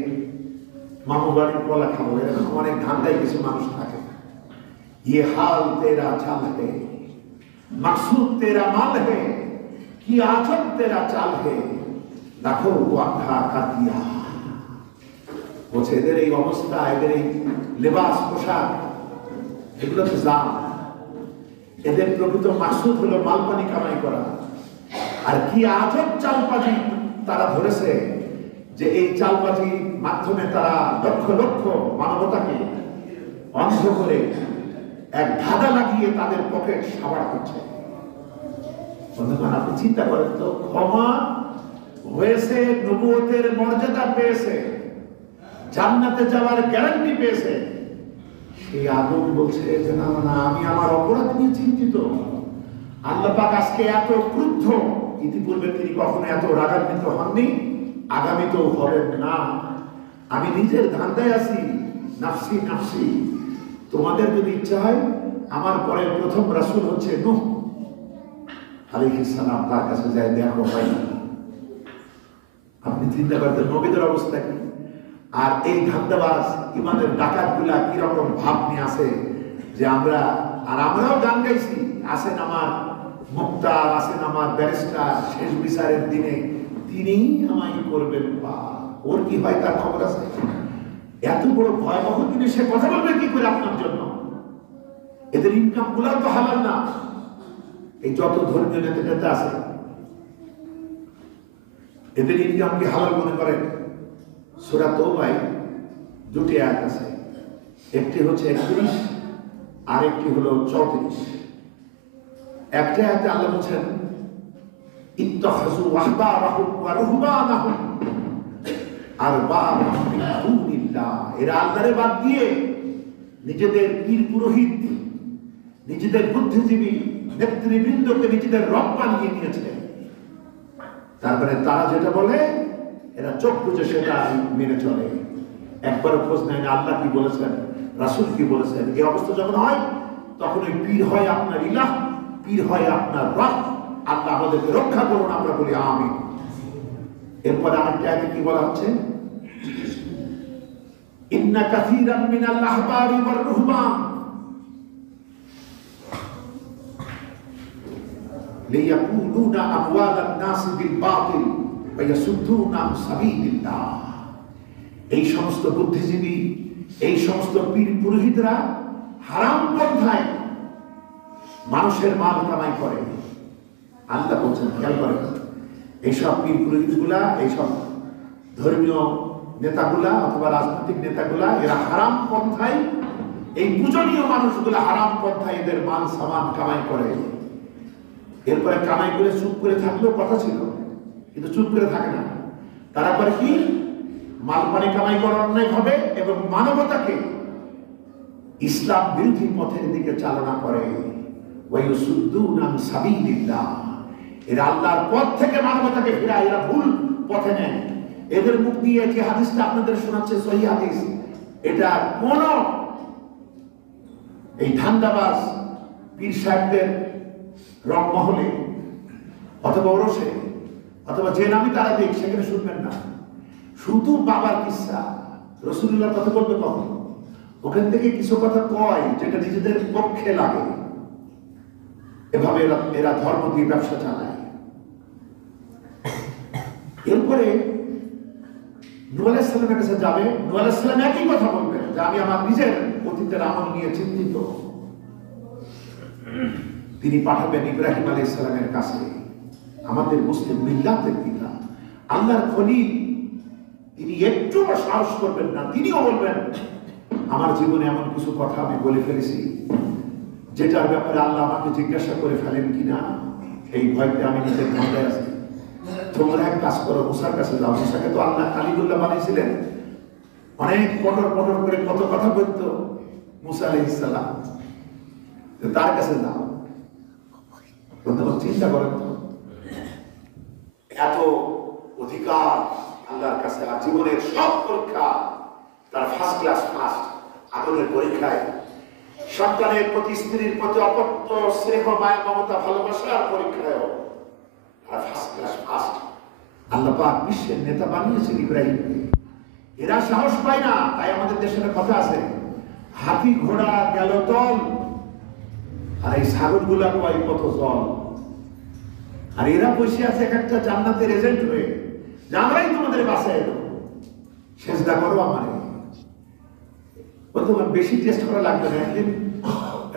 মামু বাড়ির কলা খাবো। এরকম অনেক ধান্দায় কিছু মানুষ থাকে। ये हाल तेरा चाल है, मकसूद तेरा माल है, कि आजम तेरा चाल है, देखो वो आखा कर दिया। বলছে এদের এই অবস্থা, এদের এই লেবাস পোশাক, এগুলো তো জাল, এদের প্রকৃত মাকসুদ হলো মালপানি কামাই করা। আর কি আজব চালবাজি তারা ধরেছে যে এই চালবাজির মাধ্যমে তারা লক্ষ লক্ষ মানবতাকে অন্ধ করে এক ধাঁধা লাগিয়ে তাদের পকেট সাবাড় করছে। বন্ধুগণ, আপনি চিন্তা করেন তো, ক্ষমা হয়েছে, নবুয়তের মর্যাদা পেয়েছে, জান্নাতে যাওয়ার গ্যারান্টি পেয়েছে, সেই আদম বলছে যে না না, আমি আমার অপরাধ নিয়ে চিন্তিত। আল্লাহ পাক আজকে এত ক্রুদ্ধ, ইতিপূর্বে তিনি কখনো এত রাগান্বিত হননি, আগামীতেও হবেন না। আমি নিজের ধান্দায় আছি, নাফসি নাফসি। তোমাদের যদি ইচ্ছা হয়, আমার পরে প্রথম রাসূল হচ্ছে নূহ আলাইহিস সালাম, তার কাছে যায়, দেখো হয় না। আপনি চিন্তা করতেন নবীদের অবস্থা কি? আর এই ধান্দাবাজ ইমানের ডাকাতগুলা কিরকম ভাব নিয়ে আসে যে আমরাও গান গাইছি, আসেন আমার মুক্তার, আসেন আমার ব্যারিস্টার, শেষ বিচারের দিনে তিনিই আমায় করবেন। বা ওর কি হয় তার খবর আছে? এত বড় ভয়াবহ দিনে সে কথা বলবে কি করে আপনার জন্য? এদের ইনকাম গুলাও তো হালাল না। এই যত ধর্মীয় নেতা আছে, এদের ইনকাম কি হালাল মনে করেন? সূরা তাওবায় দুটি আয়াত আছে, একটি হচ্ছে 31 আর একটি হলো 34। একটা আয়াতে আল্লাহ বলেন ইত্তাখাযু আহবারাহুম ওয়া রুহবানাহুম আরবাবাম মিন দুনিল্লাহ। এরা আল্লাহরে বাদ দিয়ে নিজেদের পীর পুরোহিত, নিজেদের বুদ্ধিজীবী নেতৃবৃন্দকে নিজেদের রব বানিয়ে নিয়েছে। তারপরে তারা যেটা বলে এরা চোখ বুঝে সেটা মেনে চলে, একবারও খোঁজ নেয় না আল্লাহ কি বলেছেন, রাসূল কি বলেছেন। এই অবস্থা যখন হয়, তখন ওই পীর হয় আপনার ইলাহ, পীর হয় আপনার রব। আল্লাহ আমাদেরকে রক্ষা করুন, আমরা বলি আমিন। এরপরে আরেকটা আয়াতে কি বলা হচ্ছে, ইন্না কাসীরাম মিনাল আহবারি ওয়ার রুহবান লিয়াকুলুনা আমওয়ালান নাস বিল বাতিল ওয়া ইয়াসুদ্দুনা আন সাবিলিল্লাহ। এই সমস্ত বুদ্ধিজীবী, এই সমস্ত পীর পুরোহিতরা হারাম পন্থায় মানুষের মাল কামাই করে। আল্লাহ বলছেন, খেয়াল করেন, এইসব পীর পুরোহিতগুলা, এইসব ধর্মীয় নেতাগুলা অথবা রাজনৈতিক নেতাগুলা, এরা হারাম পন্থায়, এই পূজনীয় মানুষগুলা হারাম পন্থায় এদের মাল সামান কামাই করে। এরপরে কামাই করে চুপ করে থাকলেও কথা ছিল, কিন্তু চুপ করে থাকে না। তারা করে কি, মালপানি কামাই করে অন্যায় ভাবে এবং মানবতাকে ইসলাম বিরোধী পথের দিকে চালনা করে। ওয়ায়ুসুদ্দুনা আন সাবিলিল্লাহ, এরা আল্লাহর পথ থেকে মানবতাকে ফিরায়, এরা ভুল পথে নেয়। এদের মুখ দিয়ে যে হাদিসটা আপনাদের শোনাচ্ছে সহিহ হাদিস, এটা কোন এই ধান্দাবাজ পীর সাহেবদের রংমহলে অথবা ওরসে অথবা যে নামে তারা দেখ সেখানে শুনবেন না। শুধু বাবার কিসসা, রাসূলুল্লাহর কথা বলবে কখন, ওখান থেকে কিছু কথা কয় যেটা নিজেদের পক্ষে লাগে। এভাবে এরা ধর্ম দিয়ে ব্যবসা চালায়। এরপরে নূহ আলাইহিস সালামের কাছে যাবে, নূহ আলাইহিস সালাম একই কথা বলবেন যে আমি আমার নিজের অতীতের আমল নিয়ে চিন্তিত। তিনি পাঠাবেন ইব্রাহিম আলাইহিস সালামের কাছে, আমাদের মুসলিম মিল্লাতের পিতা, আল্লাহর খলিল। তিনি একটু সাহস করবেন না, তিনিও বলবেন আমার জীবনে এমন কিছু কথা আমি বলে ফেলেছি যেটার ব্যাপারে আল্লাহ আমাকে জিজ্ঞাসা করে ফেলেন কিনা, এই ভয়তে আমি নিজের ধান্দায় আছি। তোমরা এক কাজ করো, মুসার কাছে যাও। মুসাকে তো আল্লাহ কালিমুল্লাহ বানিয়েছিলেন, অনেক পটর পটর করে কত কথা বলত মুসা আলাইহিস সালাম, তার কাছে যাও। চিন্তা করেন তো, এত অধিকার আল্লাহর কাছে, আর জীবনের সব পরীক্ষা তার ফার্স্ট ক্লাস ফার্স্ট। আগুনের পরীক্ষায় সন্তানের প্রতি, স্ত্রীর প্রতি অপত্য স্নেহ মায়া মমতা ভালোবাসার পরীক্ষায়ও আর ফার্স্ট ক্লাস ফার্স্ট। আল্লাহ পাক বিশ্বের নেতা বানিয়েছেন ইব্রাহিমকে। এরা সাহস পায় না, তাই আমাদের দেশের কথা আছে, হাতি ঘোড়া গেল তল, আর এই ছাগলগুলা কয় কত জল। আর এরা বসে আছে এক একটা জান্নাতের এজেন্ট হয়ে, যে আমরাই তোমাদের বাসায় এলো, সেজদা করো আমারে। বর্তমান বেশি টেস্ট করা লাগবে না। একদিন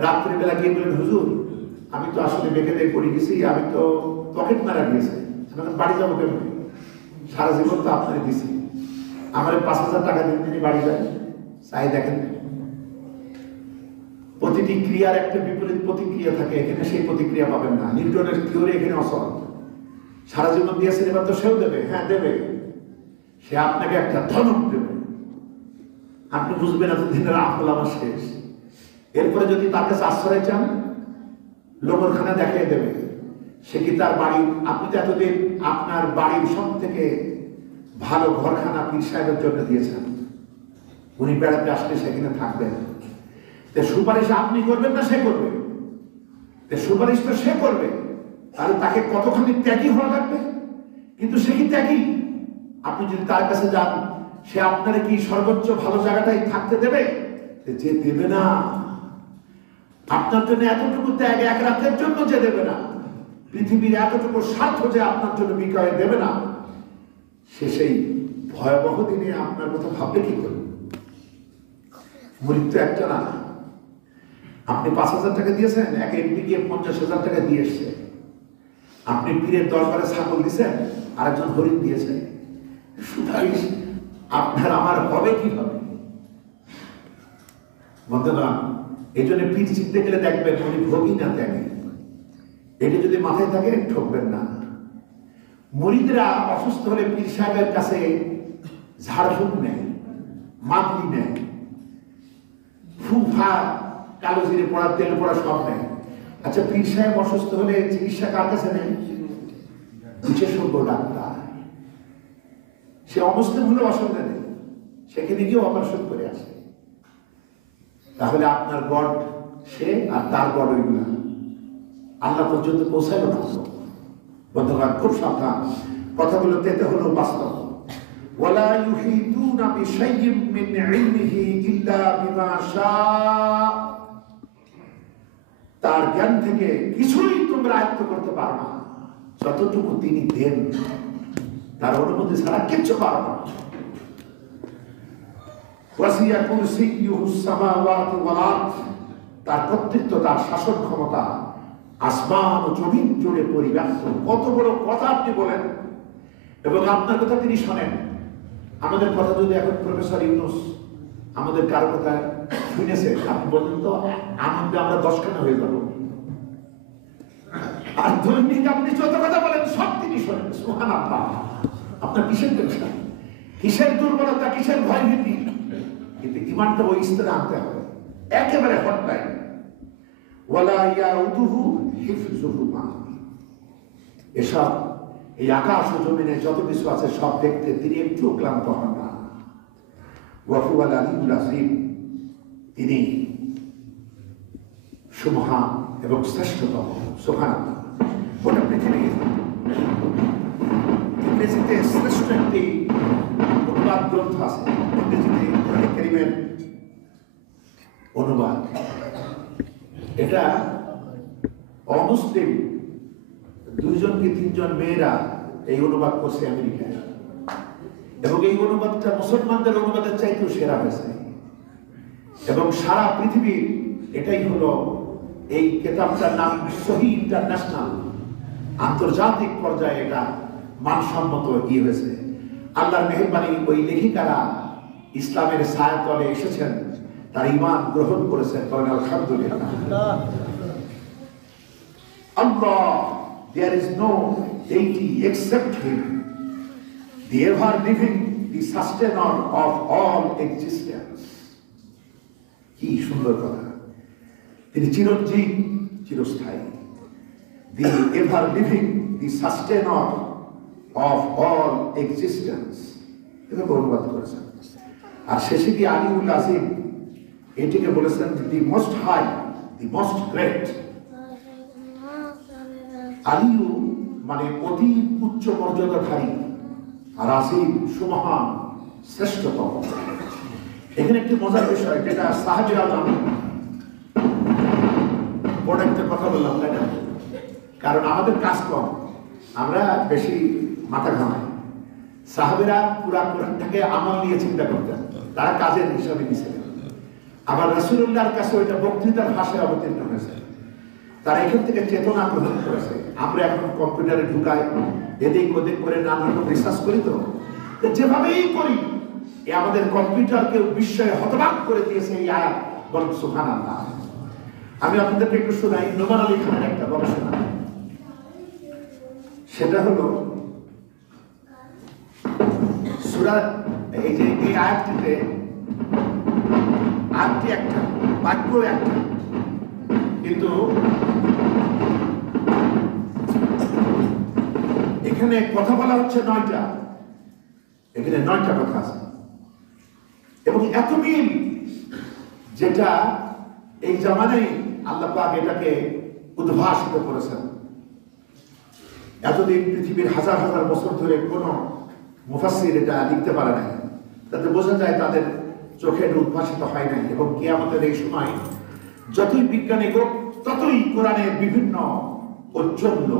রাত্রিবেলা গিয়ে বলেন, হুজুর আমি তো আসলে বেঁকে দিয়ে পড়ে গেছি, আমি তো পকেট মারা দিয়েছে, আমি বাড়ি যাবো কেন? সারা জীবন তো আপনাকে দিছি, আমার 5,000 টাকা দিন তিনি বাড়ি যায়, চাই দেখেন। প্রতিটি ক্রিয়ার একটা বিপরীত প্রতিক্রিয়া থাকে, এখানে সেই প্রতিক্রিয়া পাবেন না। নিউটনের থিওরি এখানে অসল। সারা জীবন দিয়েছেন, এবার তো সেও দেবে, হ্যাঁ দেবে, সে আপনাকে একটা ধমক দেবে, আপনি বুঝবেন এত দিনের আমল আমার শেষ। এরপরে যদি তার কাছে আশ্রয় চান, লোকরখানা দেখিয়ে দেবে, সে কি তার বাড়ি, আপনি তো এতদিন আপনার বাড়ির সব থেকে ভালো ঘরখানা পীর সাহেবের জন্য দিয়েছেন, উনি বেড়াতে আসলে সেখানে থাকবেন, সুপারিশ আপনি করবেন না সে করবে? সুপারিশ তো সে করবে, তাহলে তাকে কতখানি ত্যাগী হওয়া লাগবে। কিন্তু সে কি ত্যাগী? আপনি যদি তার কাছে যান, সে আপনার কি সর্বোচ্চ ভালো জায়গাটাই থাকতে দেবে? যে দেবে না। আপনার জন্য এতটুকু ত্যাগ এক রাতের জন্য যে দেবে না, পৃথিবীর এতটুকু স্বার্থ যে আপনার জন্য বিক্রয় দেবে না, সে সেই ভয়াবহ দিনে আপনার কথা ভাবলে কি করবে? মৃত্যু একটা না। আপনি 5,000 টাকা দিয়েছেন, এক এমপি গিয়ে 50,000 টাকা দিয়ে এসছে। আপনি পীরের দরবারে ছাগল দিয়েছেন, আরেকজন হরিণ দিয়েছে। সুপারিশ আপনার আমার হবে কিভাবে? বন্ধুগণ, এই জন্য পীর চিনতে গেলে দেখবেন উনি ভোগী না ত্যাগী। এটা যদি মাথায় থাকে ঠকবেন না। মুরিদরা অসুস্থ হলে পীর সাহেবের কাছে ঝাড়ফুঁক নেয়, মাদলি নেয়, ফুফা, কালো জিরে পড়া, তেল পড়া সব নেয়। আচ্ছা, পীর সাহেব অসুস্থ হলে চিকিৎসা কার কাছে নেয়? বিশেষজ্ঞ ডাক্তার। সে অমুসলিম হলে অসুবিধা নেই, সেখানে গিয়ে অপারেশন করে আসে। তাহলে আপনার গড সে, আর তার গড ওইগুলা আল্লাহ পর্যন্ত পৌঁছায় না। বন্ধুগণ, খুব সাবধান, কথাগুলো পেতে হলো বাস্তব। ওয়ালা ইউহিতুনা বিশাইইম মিন ইলমিহি ইল্লা বিমা শাআ। তার জ্ঞান থেকে কিছুই তোমরা আয়ত্ত করতে পারো না, যতটুকু তিনি দেন, তার অনুমতি ছাড়া কিচ্ছু পারো না। ওয়াসিয়া কুরসিয়্যুহুস সামাওয়াতি ওয়াল আরদ। তার কর্তৃত্ব, তার শাসন ক্ষমতা আসমান ও জমিন জুড়ে পরিব্যাপ্ত। কত বড় কথা আপনি বলেন, এবং আপনার কথা তিনি শোনেন। আমাদের কথা যদি এখন প্রফেসর ইউনূস আমাদের কারো কথা শুনেছে, আপনি বলেন তো আনন্দে আমরা 10খানা হয়ে যাব। আর দৈনিক আপনি যত কথা বলেন সব তিনি শোনেন। সুবহানাল্লাহ। আপনার কিসের টেনশন, কিসের দুর্বলতা, কিসের ভয় ভীতি? কিন্তু ইমানটা ওই স্তরে আনতে হবে, একেবারে হটলাইন। ওয়ালা ইয়াউদুহু হিফযুহুমা। এসব, এই আকাশ ও জমিনে যত কিছু আছে সব দেখতে তিনি একটু ক্লান্ত হন না। ওয়া হুয়াল আলিয়্যুল আযীম। তিনি সুমহান এবং শ্রেষ্ঠতম। সুবহানাল্লাহ। গোটা পৃথিবীর ইংরেজিতে শ্রেষ্ঠ একটি অনুবাদ গ্রন্থ আছে, ইংরেজিতে কোরআন কারীমের অনুবাদ। এটা অমুসলিম 2জন কি 3জন মেয়েরা এই অনুবাদ করছে আমেরিকায়, এবং এই অনুবাদটা মুসলমানদের অনুবাদের চাইতেও সেরা হয়েছে। এবং সারা পৃথিবীর এটাই হলো, এই কিতাবটার নাম সহিহ ইন্টারন্যাশনাল, আন্তর্জাতিক পর্যায়ে এটা মানসম্মত হয়েছে। আল্লাহর মেহেরবানি, ওই লেখিকারা ইসলামের ছায়াতলে এসেছেন, তার ঈমান গ্রহণ করেছেন। বলেন আলহামদুলিল্লাহ। Allah, there is no deity except Him, the ever living, the sustainer of all existence. কি সুন্দর কথা! তিনি চিরঞ্জীব, চিরস্থায়ী, the ever living, the sustainer of all existence, এভাবে অনুবাদ করেছেন। আর শেষে কি আলিউল আজিম, এটিকে বলেছেন the most high, the most great. আলিউ মানে অতি উচ্চ মর্যাদাধারী, আর আসিম সুমহান, শ্রেষ্ঠতম। এখানে একটি মজার বিষয়, যেটা সাহাবীরা জানেন। বড় একটা কথা বললাম, তাই না? কারণ আমাদের কাজ কম, আমরা বেশি মাথা ঘামাই। সাহাবীরা পুরা কোরআনটাকে আমল নিয়ে চিন্তা করতেন, তারা কাজের হিসাবে নিয়েছিলেন। আবার রাসূলুল্লাহর কাছে ওইটা বক্তৃতার ভাষায় অবতীর্ণ হয়েছে। তারা এখান থেকে চেতনা গ্রহণ করেছে। আমরা এখন কম্পিউটারে ঢুকাই, এদিক ওদিক করে নানা রকম রিসার্চ করি, তো যেভাবেই করি আমাদের কম্পিউটারকে বিস্ময়ে হতবাক করে দিয়েছে এই আয়াত। বলেন সুবহানাল্লাহ। আমি আপনাদেরকে একটু শোনাই নোমান আলী খানের একটা গবেষণা। সেটা হলো সূরা, এই যে এই আয়াতটিতে আয়াতটি একটা, বাক্য একটা, কিন্তু এখানে কথা বলা হচ্ছে 9টা, এখানে 9টা কথা আছে এবং এত মিল, যেটা এই জামানায় আল্লাহ পাক এটাকে উদ্ভাসিত করেছেন। এতদিন পৃথিবীর হাজার হাজার বছর ধরে কোনো মুফাসসির এটা লিখতে পারে নাই, তাতে বোঝা যায় তাদের চোখে এটা উদ্ভাসিত হয় নাই। এবং কিয়ামতের এই সময় যতই বিজ্ঞানী হোক ততই কোরআনের বিভিন্ন ঔজ্জ্বল্য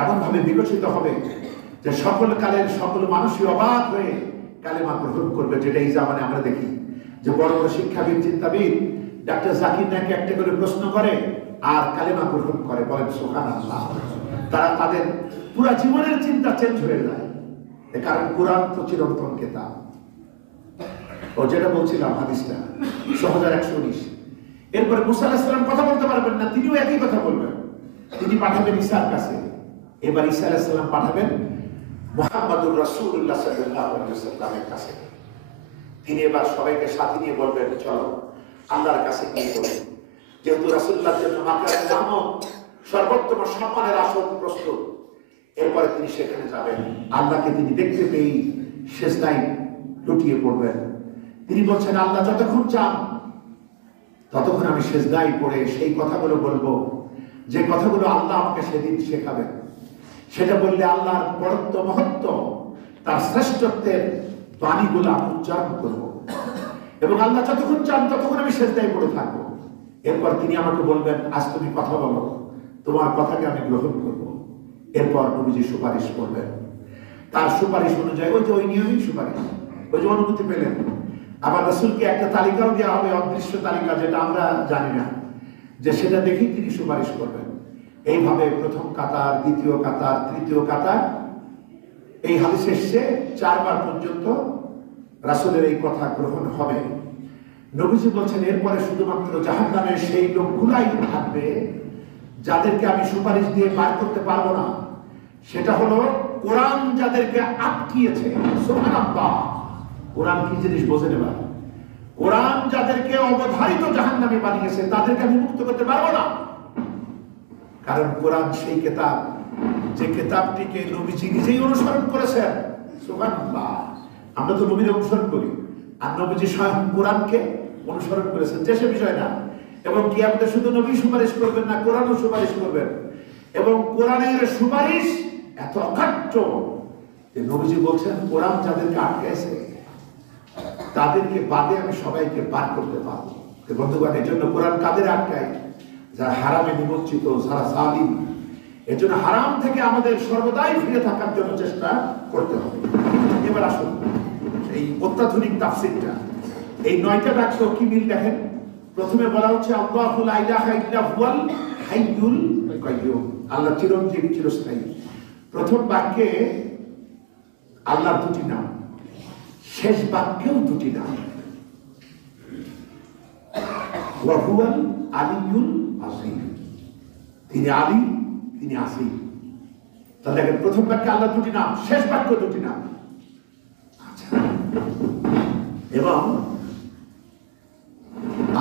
এমনভাবে বিকশিত হবে যে সকল কালের সকল মানুষই অবাক হয়ে কালেমা গ্রহণ করবে। যেটা এই জামানে আমরা দেখি যে বড় বড় শিক্ষাবিদ, চিন্তাবিদ ডাক্তার জাকির নায়ক একটা করে প্রশ্ন করে আর কালেমা গ্রহণ করে। বলেন সুবহানাল্লাহ। তারা তাদের পুরো জীবনের চিন্তা চেঞ্জ হয়ে যায়, কারণ কোরআন তো চিরন্তন কিতাব। ও যেটা বলছিলাম হাদিসটা 6119। এরপরে মুসা আলাইহিস সালাম কথা বলতে পারবেন না, তিনিও একই কথা বলবেন। তিনি পাঠাবেন ঈসার কাছে। এবার ঈসা আলাইহিস সালাম পাঠাবেন মুহাম্মাদুর রাসূলুল্লাহ সাল্লাল্লাহু আলাইহি ওয়াসাল্লামের কাছে। তিনি এবার সবাইকে সাথে নিয়ে বলবেন, চলো আল্লাহর কাছে গিয়ে বলি, যেহেতু রাসূলুল্লাহর জন্য মাকারুল মাহমুদ সর্বোত্তম সম্মানের আসন প্রস্তুত। এরপরে তিনি সেখানে যাবেন, আল্লাহকে তিনি দেখতে পেয়েই সেজদায় লুটিয়ে পড়বেন। তিনি বলছেন, আল্লাহ যতক্ষণ চান ততক্ষণ আমি সেজদায় পড়ে সেই কথাগুলো বলবো যে কথাগুলো আল্লাহ আমাকে সেদিন শেখাবেন। সেটা বললে আল্লাহর বড়ত্ব, মহত্ব, তার শ্রেষ্ঠত্বের বাণীগুলো আমি উচ্চারণ করবো এবং আল্লাহ যতক্ষণ চান ততক্ষণ আমি সেজদায় পড়ে থাকবো। এরপর তিনি আমাকে বলবেন, আজ তুমি কথা বলো, তোমার কথাকে আমি গ্রহণ করব। এরপর নবীজি সুপারিশ করবেন। তার সুপারিশ অনুযায়ী ওই নিয়মিক সুপারিশ, ওই যে অনুমতি পেলেন। আবার রাসূলকে একটা তালিকাও দেওয়া হবে, অদৃশ্য তালিকা, যেটা আমরা জানি না, যে সেটা দেখেই তিনি সুপারিশ করবেন। এইভাবে প্রথম কাতার, দ্বিতীয় কাতার, তৃতীয় কাতার, এই হাদিসে এসেছে 4 বার পর্যন্ত রাসূলের এই কথা গ্রহণ হবে। নবীজি বলছেন, এরপরে শুধুমাত্র জাহান্নামের সেই লোকগুলাই থাকবে যাদেরকে আমি সুপারিশ দিয়ে বার করতে পারবো না। সেটা হলো কোরআন যাদেরকে আটকিয়েছে। সুবহানাল্লাহ। কোরআন কি জিনিস বোঝেন এবার? কোরআন যাদেরকে অবধারিত জাহান্নামে বানিয়েছে তাদেরকে আমি মুক্ত করতে পারবো না। কারণ কোরআন সেই কিতাব, যে কিতাবটিকে নবীজি নিজেই অনুসরণ করেছেন। সুবহানাল্লাহ। আমরা তো নবীর অনুসরণ করি, আর নবীজি স্বয়ং কোরআনকে অনুসরণ করেছেন, যে সে বিষয় না। এবং কিয়ামতে শুধু নবী সুপারিশ করবেন না, কোরআনও সুপারিশ করবেন। এবং কোরআনের সুপারিশ এত অকাট্য যে নবীজি বলছেন, কোরআন যাদেরকে আটকাইছে তাদেরকে বাদে আমি সবাইকে বার করতে পারবো। বন্ধুগণ, এই জন্য কোরআন কাদের আটকায়? যারা হারামে নিমজ্জিত, যারা জালিম। এর জন্য হারাম থেকে আমাদের সর্বদাই ফিরে থাকার জন্য চেষ্টা করতে হবে। এবার আসুন এই অত্যাধুনিক তাফসীরটা, এই 9টা বাক্য কি মিল দেখেন। প্রথমে বলা হচ্ছে আল্লাহু লা ইলাহা ইল্লা হুয়াল হাইয়ুল কাইয়্যুম, আল্লাহ চিরঞ্জীব, চিরস্থায়ী। প্রথম বাক্যে আল্লাহর 2টি নাম, শেষ বাক্যেও 2টি নাম, ওয়া হুয়াল আলিয়্যুল আযীম। তিনি আলী, তিনি আসীম। তাহলে দেখেন, প্রথম বাক্যে আল্লাহর 2টি নাম, শেষ বাক্য 2টি নাম। আচ্ছা, এবং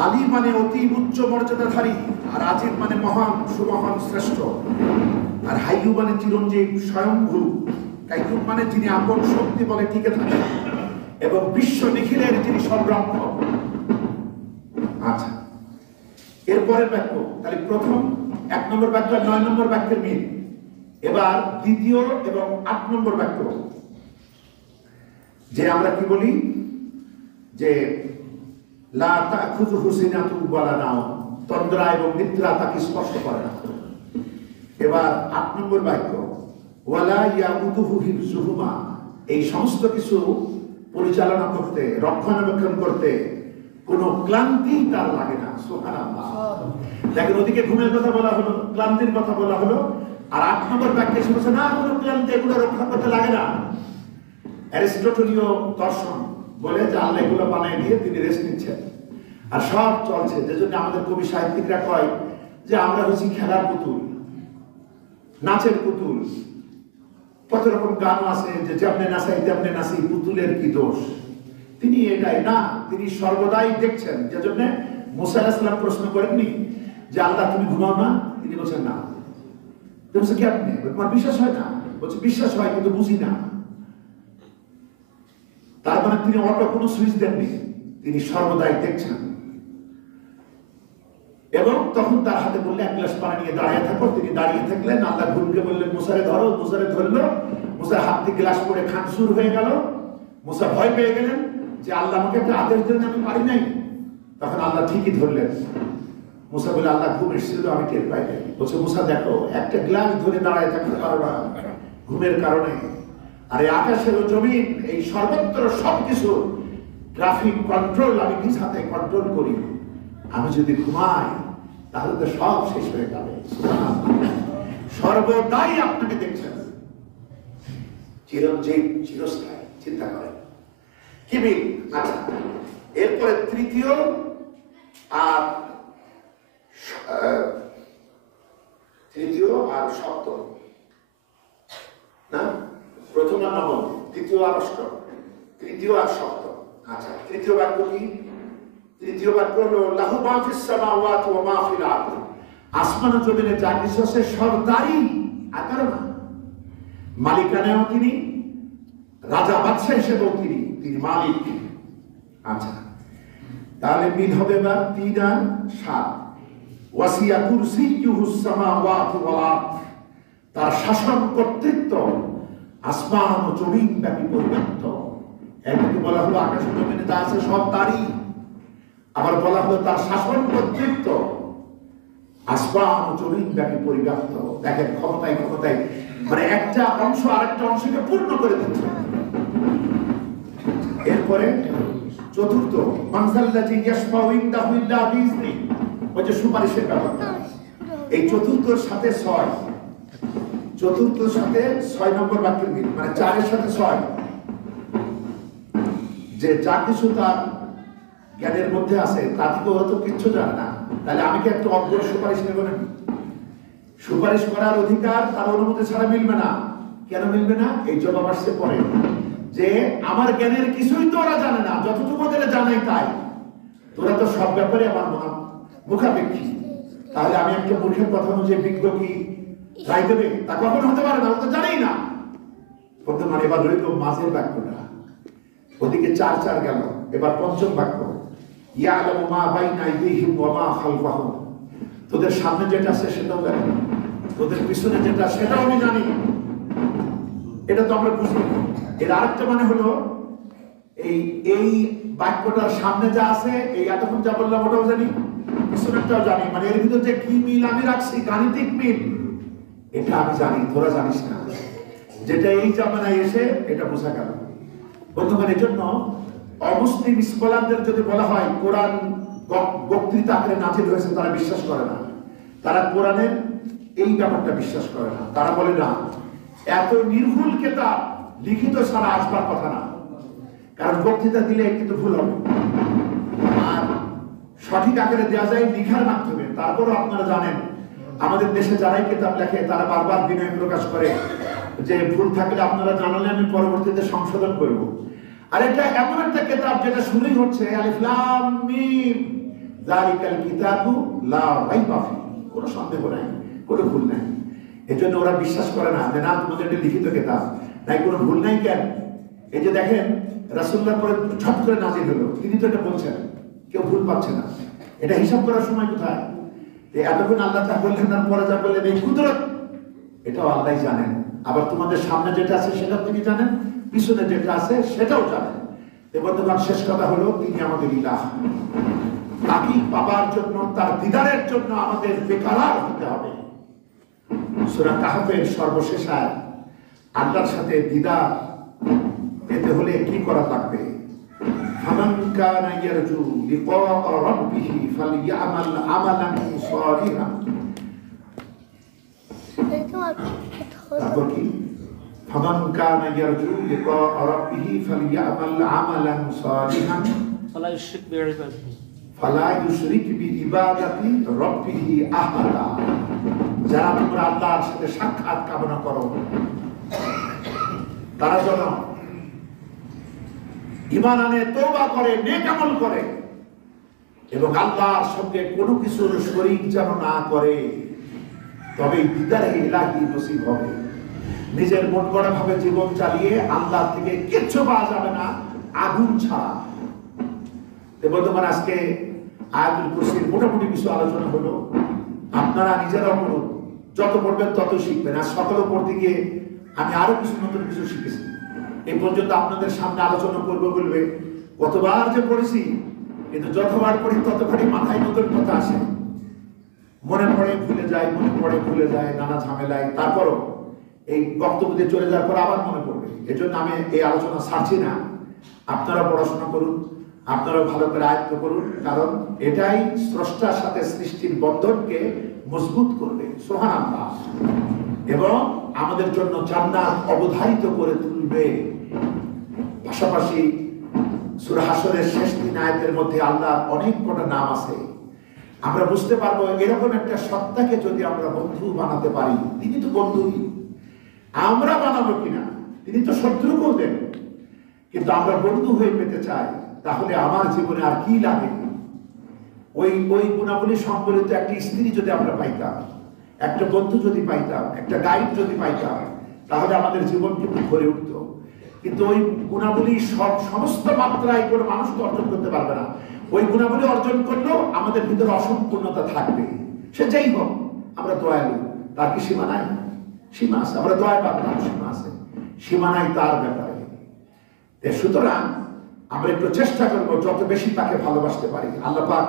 আলী মানে অতি উচ্চ মর্যাদাধারী, আর আজিম মানে মহান, সুমহান, শ্রেষ্ঠ। আর হাইয়ু মানে চিরঞ্জীব, স্বয়ংভূ। কাইয়্যুম মানে যিনি আপন শক্তি বলে টিকে থাকেন এবং বিশ্ব নিখিলের যিনি সংরক্ষক। আচ্ছা, এরপরের বাক্য, তাহলে প্রথম 1 নম্বর বাক্য আর 9 নম্বর বাক্যের মিল। এবার দ্বিতীয় এবং 8 নম্বর বাক্য, যে আমরা কি বলি যে লা তাখুযুহু সিনাতুন ওয়ালা নাওম, তন্দ্রা এবং নিদ্রা তাকে স্পর্শ করে না। এবার 8 নম্বর বাক্য, ওয়ালা ইয়াউদুহু হিফযুহুমা, এই সমস্ত কিছু পরিচালনা করতে, রক্ষণাবেক্ষণ করতে কোনো ক্লান্তি তার লাগে না। সুবহানাল্লাহ। দেখেন ওদিকে ঘুমের কথা বলা হলো, ক্লান্তির কথা বলা হলো, আর 8 নম্বর বাক্যে শুনছে না কোনো ক্লান্তি এগুলো রক্ষা করতে লাগে না। অ্যারিস্টটলীয় দর্শন বলে যে আল্লাহ এগুলো বানায় দিয়ে তিনি রেস্ট নিচ্ছেন আর সব চলছে। যে জন্য আমাদের কবি সাহিত্যিকরা কয় যে আমরা হচ্ছি খেলার পুতুল, নাচের পুতুল। কত রকম গান আছে যে যেমনে নাচাই তেমনে নাচি, পুতুলের কি দোষ। তিনি এটাই না, তিনি সর্বদাই দেখছেন। যে জন্য মুসা আলাইহিস সালাম প্রশ্ন করেননি যে আল্লাহ তুমি ঘুমাও না? তিনি বলছেন না। বলছে কি আপনি, তোমার বিশ্বাস হয় না? বলছে বিশ্বাস হয় কিন্তু বুঝি না। তার মানে তিনি অটো কোনো সুইচ দেননি, তিনি সর্বদাই দেখছেন। এবং তখন তার হাতে বললে 1 গ্লাস পানি নিয়ে দাঁড়িয়ে থাকো। তিনি দাঁড়িয়ে থাকলেন, আল্লাহ ঘুমকে বললেন মুসারে ধরো। মুসারে ধরলো, মুসার হাত থেকে গ্লাস পড়ে খানসুর হয়ে গেল। মুসা ভয় পেয়ে গেলেন যে আল্লাহ আমাকে একটা আদেশ দিলেন, আমি পারি নাই। তখন আল্লাহ ঠিকই ধরলেন। মুসা বলে আল্লাহ ঘুম এসেছিল, আমি টের পাই নাই। বলছে মুসা দেখো, একটা গ্লাস ধরে দাঁড়ায় থাকতে পারো না ঘুমের কারণে। আর এই আকাশের জমিন, এই সর্বত্র সবকিছু ট্রাফিক কন্ট্রোল আমি নিজ হাতে কন্ট্রোল করি। আমি যদি ঘুমাই তাহলে তো সব শেষ হয়ে যাবে। সর্বদাই আপনাকে দেখছেন, চিরঞ্জীব, চিরস্থায়ী। চিন্তা করেন কি মিল। আচ্ছা, এরপরে তৃতীয় আর সপ্তম না, প্রথম আর নবম, তৃতীয় আর অষ্টম, তৃতীয় আর সপ্তম। আচ্ছা, তৃতীয় বাক্য কি? তৃতীয় বাক্য হলো লাহু মা ফিস সামাওয়াতি ওয়া মা ফিল আরদ। আসমান ও জমিনে যা কিছু আছে সব তারই, আর কারো না। মালিকানেও তিনি, রাজা বাদশা হিসেবেও তিনি মালিক। আচ্ছা, তাহলে মিল হবে এবার 3 আর 7। ওয়াসিয়া কুরসিয়্যুহুস সামাওয়াতি ওয়াল আরদ। তার শাসন কর্তৃত্ব আসমান ও জমিন ব্যাপী পরিব্যাপ্ত। একদিকে বলা হলো আকাশ ও জমিনে যা আছে সব তারই, আবার বলা হলো তার শাসন কর্তৃত্ব আসমান ও জমিন ব্যাপী পরিব্যাপ্ত। দেখেন ক্ষমতায় ক্ষমতায়, মানে একটা অংশ আরেকটা অংশকে পূর্ণ করে দিচ্ছে। এরপরে চতুর্থ, মানজাল্লাযী ইয়াশফাউ ইনদাহু ইল্লা বিইজনি, ওই যে সুপারিশের ব্যাপারটা। এই চতুর্থর সাথে 6, চতুর্থর সাথে 6 নম্বর বাক্যের মিল, মানে 4 এর সাথে 6, যে যা কিছু তার জ্ঞানের মধ্যে আছে তা থেকে ওরা তো কিচ্ছু জানে না। তাহলে আমি কি একটু অজ্ঞ সুপারিশ নেব নাকি? সুপারিশ করার অধিকার তার অনুমতি ছাড়া মিলবে না। কেন মিলবে না? এই জবাব আসছে পরে, যে আমার জ্ঞানের কিছুই তো ওরা জানে না, যতটুকু ওদের জানাই তাই। তোরা তো সব ব্যাপারে আমার মুখাপেক্ষী। তাহলে আমি একটা মূর্খের কথা অনুযায়ী বিজ্ঞ কি রায় দেবে? তা কখন হতে পারে না, ও তো জানেই না। বলতে মানে এবার রইল মাঝের বাক্যটা, ওদিকে 4 গেল। এবার পঞ্চম বাক্য, ইয়ালামু মা বাইনা আইদিহিম ওয়া মা খালফাহুম। তোদের সামনে যেটা আছে সেটাও জানি, তোদের পিছনে যেটা সেটাও আমি জানি। এটা তো আমরা বুঝি। এর আরেকটা মানে হলো এই বাক্যটার সামনে যা আছে, এই এতক্ষণ যা বললাম ওটাও জানি, পিছনেরটাও জানি। মানে এর ভিতরে যে কি মিল আমি রাখছি, গাণিতিক মিল, এটা আমি জানি, তোরা জানিস না। যেটা এই জামানায় এসে এটা বোঝা গেল। বন্ধুগণ, এর জন্য অমুসলিম স্কলারদের যদি বলা হয় কোরআন বক্তৃতা আকারে নাজিল হয়েছে, তারা বিশ্বাস করে না। তারা কোরআনের এই ব্যাপারটা বিশ্বাস করে না। তারা বলে না, এত নির্ভুল কিতাব লিখিত ছাড়া আসবার কথা না, কারণ বক্তৃতা দিলে কিন্তু ভুল হবে, আর সঠিক আকারে দেওয়া যায় লিখার মাধ্যমে। তারপরও আপনারা জানেন আমাদের দেশে যারাই কিতাব লেখে তারা বারবার বিনয় প্রকাশ করে যে ভুল থাকলে আপনারা জানালে আমি পরবর্তীতে সংশোধন করব। আর এটা এমন একটা কিতাব যেটা শুরুই হচ্ছে আলিফ লাম মিম যালিকাল কিতাবু লা রাইবা ফিহি, কোনো সন্দেহ নাই, কোনো ভুল নাই। এজন্য ওরা বিশ্বাস করে না যে না তোমাদের এটা লিখিত কিতাব, তাই কোনো ভুল নাই। কেন? এই যে দেখেন রাসূলুল্লাহ পরে ঝট করে নাজিল হলো, তিনি তো এটা বলছেন, কেউ ভুল পাচ্ছে না। এটা হিসাব করার সময় কোথায়? এতক্ষণ আল্লাহ যা বললেন তার পরে যা বললেন, এই কুদরত এটাও আল্লাহই জানেন। আবার তোমাদের সামনে যেটা আছে সেটাও তিনি জানেন, পিছনে যেটা আছে সেটাও জানেন। এবার তোমার শেষ কথা হলো তিনি আমাদের ইলাহ। তাকে পাবার জন্য, তার দিদারের জন্য আমাদের বেকারার হতে হবে। সূরা কাহফের সর্বশেষ আয়াত, আল্লাহর সাথে দিদার পেতে হলে কি করা লাগবে? ফামান কানা ইয়ারজু লিকা রাব্বিহি ফালইয়ামাল আমালান সালিহান। তারপর কি? ফামান কানা ইয়ারজু লিকা রাব্বিহি ফালইয়ামাল আমালান সালিহান ফালা ইউশরিক বিইবাদাতি রাব্বিহি আহাদা। যারা তোমরা আল্লাহর সাথে সাক্ষাৎ কামনা করো তারা যেন ঈমান আনে, তওবা করে, নেক আমল করে এবং আল্লাহর সঙ্গে কোনো কিছুর শরীক যেন না করে, তবে দিদারে ইলাহি নসিব হবে। নিজের মন গড়া ভাবে জীবন চালিয়ে আল্লাহ থেকে কিচ্ছু পাওয়া যাবে না আগুন ছাড়া। বর্তমান আজকে আয়াতুল কুরসির মোটামুটি কিছু আলোচনা হলো। আপনারা নিজেরাও পড়ুন, যত পড়বেন তত শিখবেন। আর সকালে পড়তে গিয়ে আমি আরো কিছু নতুন কিছু শিখেছি। এই পর্যন্ত আপনাদের সামনে আলোচনা করবো বলবে কতবার যে পড়েছি, কিন্তু যতবার পড়ি ততবারই মাথায় নতুন কথা আসে, মনে পড়ে ভুলে যায়, মনে পড়ে ভুলে যায় নানা ঝামেলায়। তারপরও এই বক্তব্য দিয়ে চলে যাওয়ার পর আবার মনে পড়বে। এজন্য আমি এই আলোচনা ছাড়ছি না। আপনারা পড়াশোনা করুন, আপনারা ভালো করে আয়ত্ত করুন, কারণ এটাই স্রষ্টার সাথে সৃষ্টির বন্ধনকে মজবুত করবে, সুবহানাল্লাহ, এবং আমাদের জন্য জান্নাত অবধারিত করে তুলবে। পাশাপাশি সূরা হাশরের শেষ 3 আয়াতের মধ্যে আল্লাহর অনেক কটা নাম আছে। আমরা বুঝতে পারবো এরকম একটা সত্তাকে যদি আমরা বন্ধু বানাতে পারি, তিনি তো বন্ধুই, আমরা বানাবো কিনা, তিনি তো শত্রুকেও দেন, কিন্তু আমরা বন্ধু হয়ে পেতে চাই। তাহলে আমার জীবনে আর কি লাগে? ওই গুণাবলী সম্বলিত একটা স্ত্রী যদি আমরা পাইতাম, একটা বন্ধু যদি পাইতাম, একটা গাইড যদি পাইতাম, তাহলে আমাদের জীবন কিন্তু ভরে উঠত। কিন্তু ওই গুণাবলী সমস্ত মাত্রায় কোনো মানুষ তো অর্জন করতে পারবে না। ওই গুণাবলী অর্জন করলেও আমাদের ভিতরে অসম্পূর্ণতা থাকবে। সে যাই হোক, আমরা দয়ালু, তার কি সীমা নাই? সীমা আছে। আমরা দয়া পাবো, সীমা আছে, সীমা নাই তার ব্যাপারে। সুতরাং আমরা একটু চেষ্টা করবো যত বেশি তাকে ভালোবাসতে পারি। আল্লাহ পাক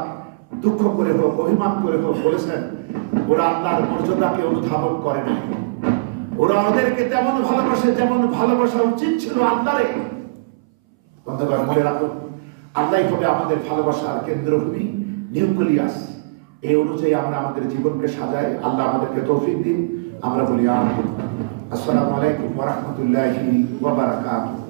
দুঃখ করে হোক, অভিমান করে হোক বলেছেন ওরা আল্লাহর মর্যাদাকে অনুধাবন করে নাই, ওরা ওদেরকে তেমন ভালোবাসে যেমন ভালোবাসা উচিত ছিল আল্লাহরে। বন্ধুগণ, মনে রাখুন, আল্লাহই হবে আমাদের ভালোবাসার কেন্দ্রভূমি, নিউক্লিয়াস। এই অনুযায়ী আমরা আমাদের জীবনকে সাজাই। আল্লাহ আমাদেরকে তৌফিক দিন। আমরা বলি আমিন। আসসালামু আলাইকুম ওয়া রাহমাতুল্লাহি ওয়া বারাকাতুহু।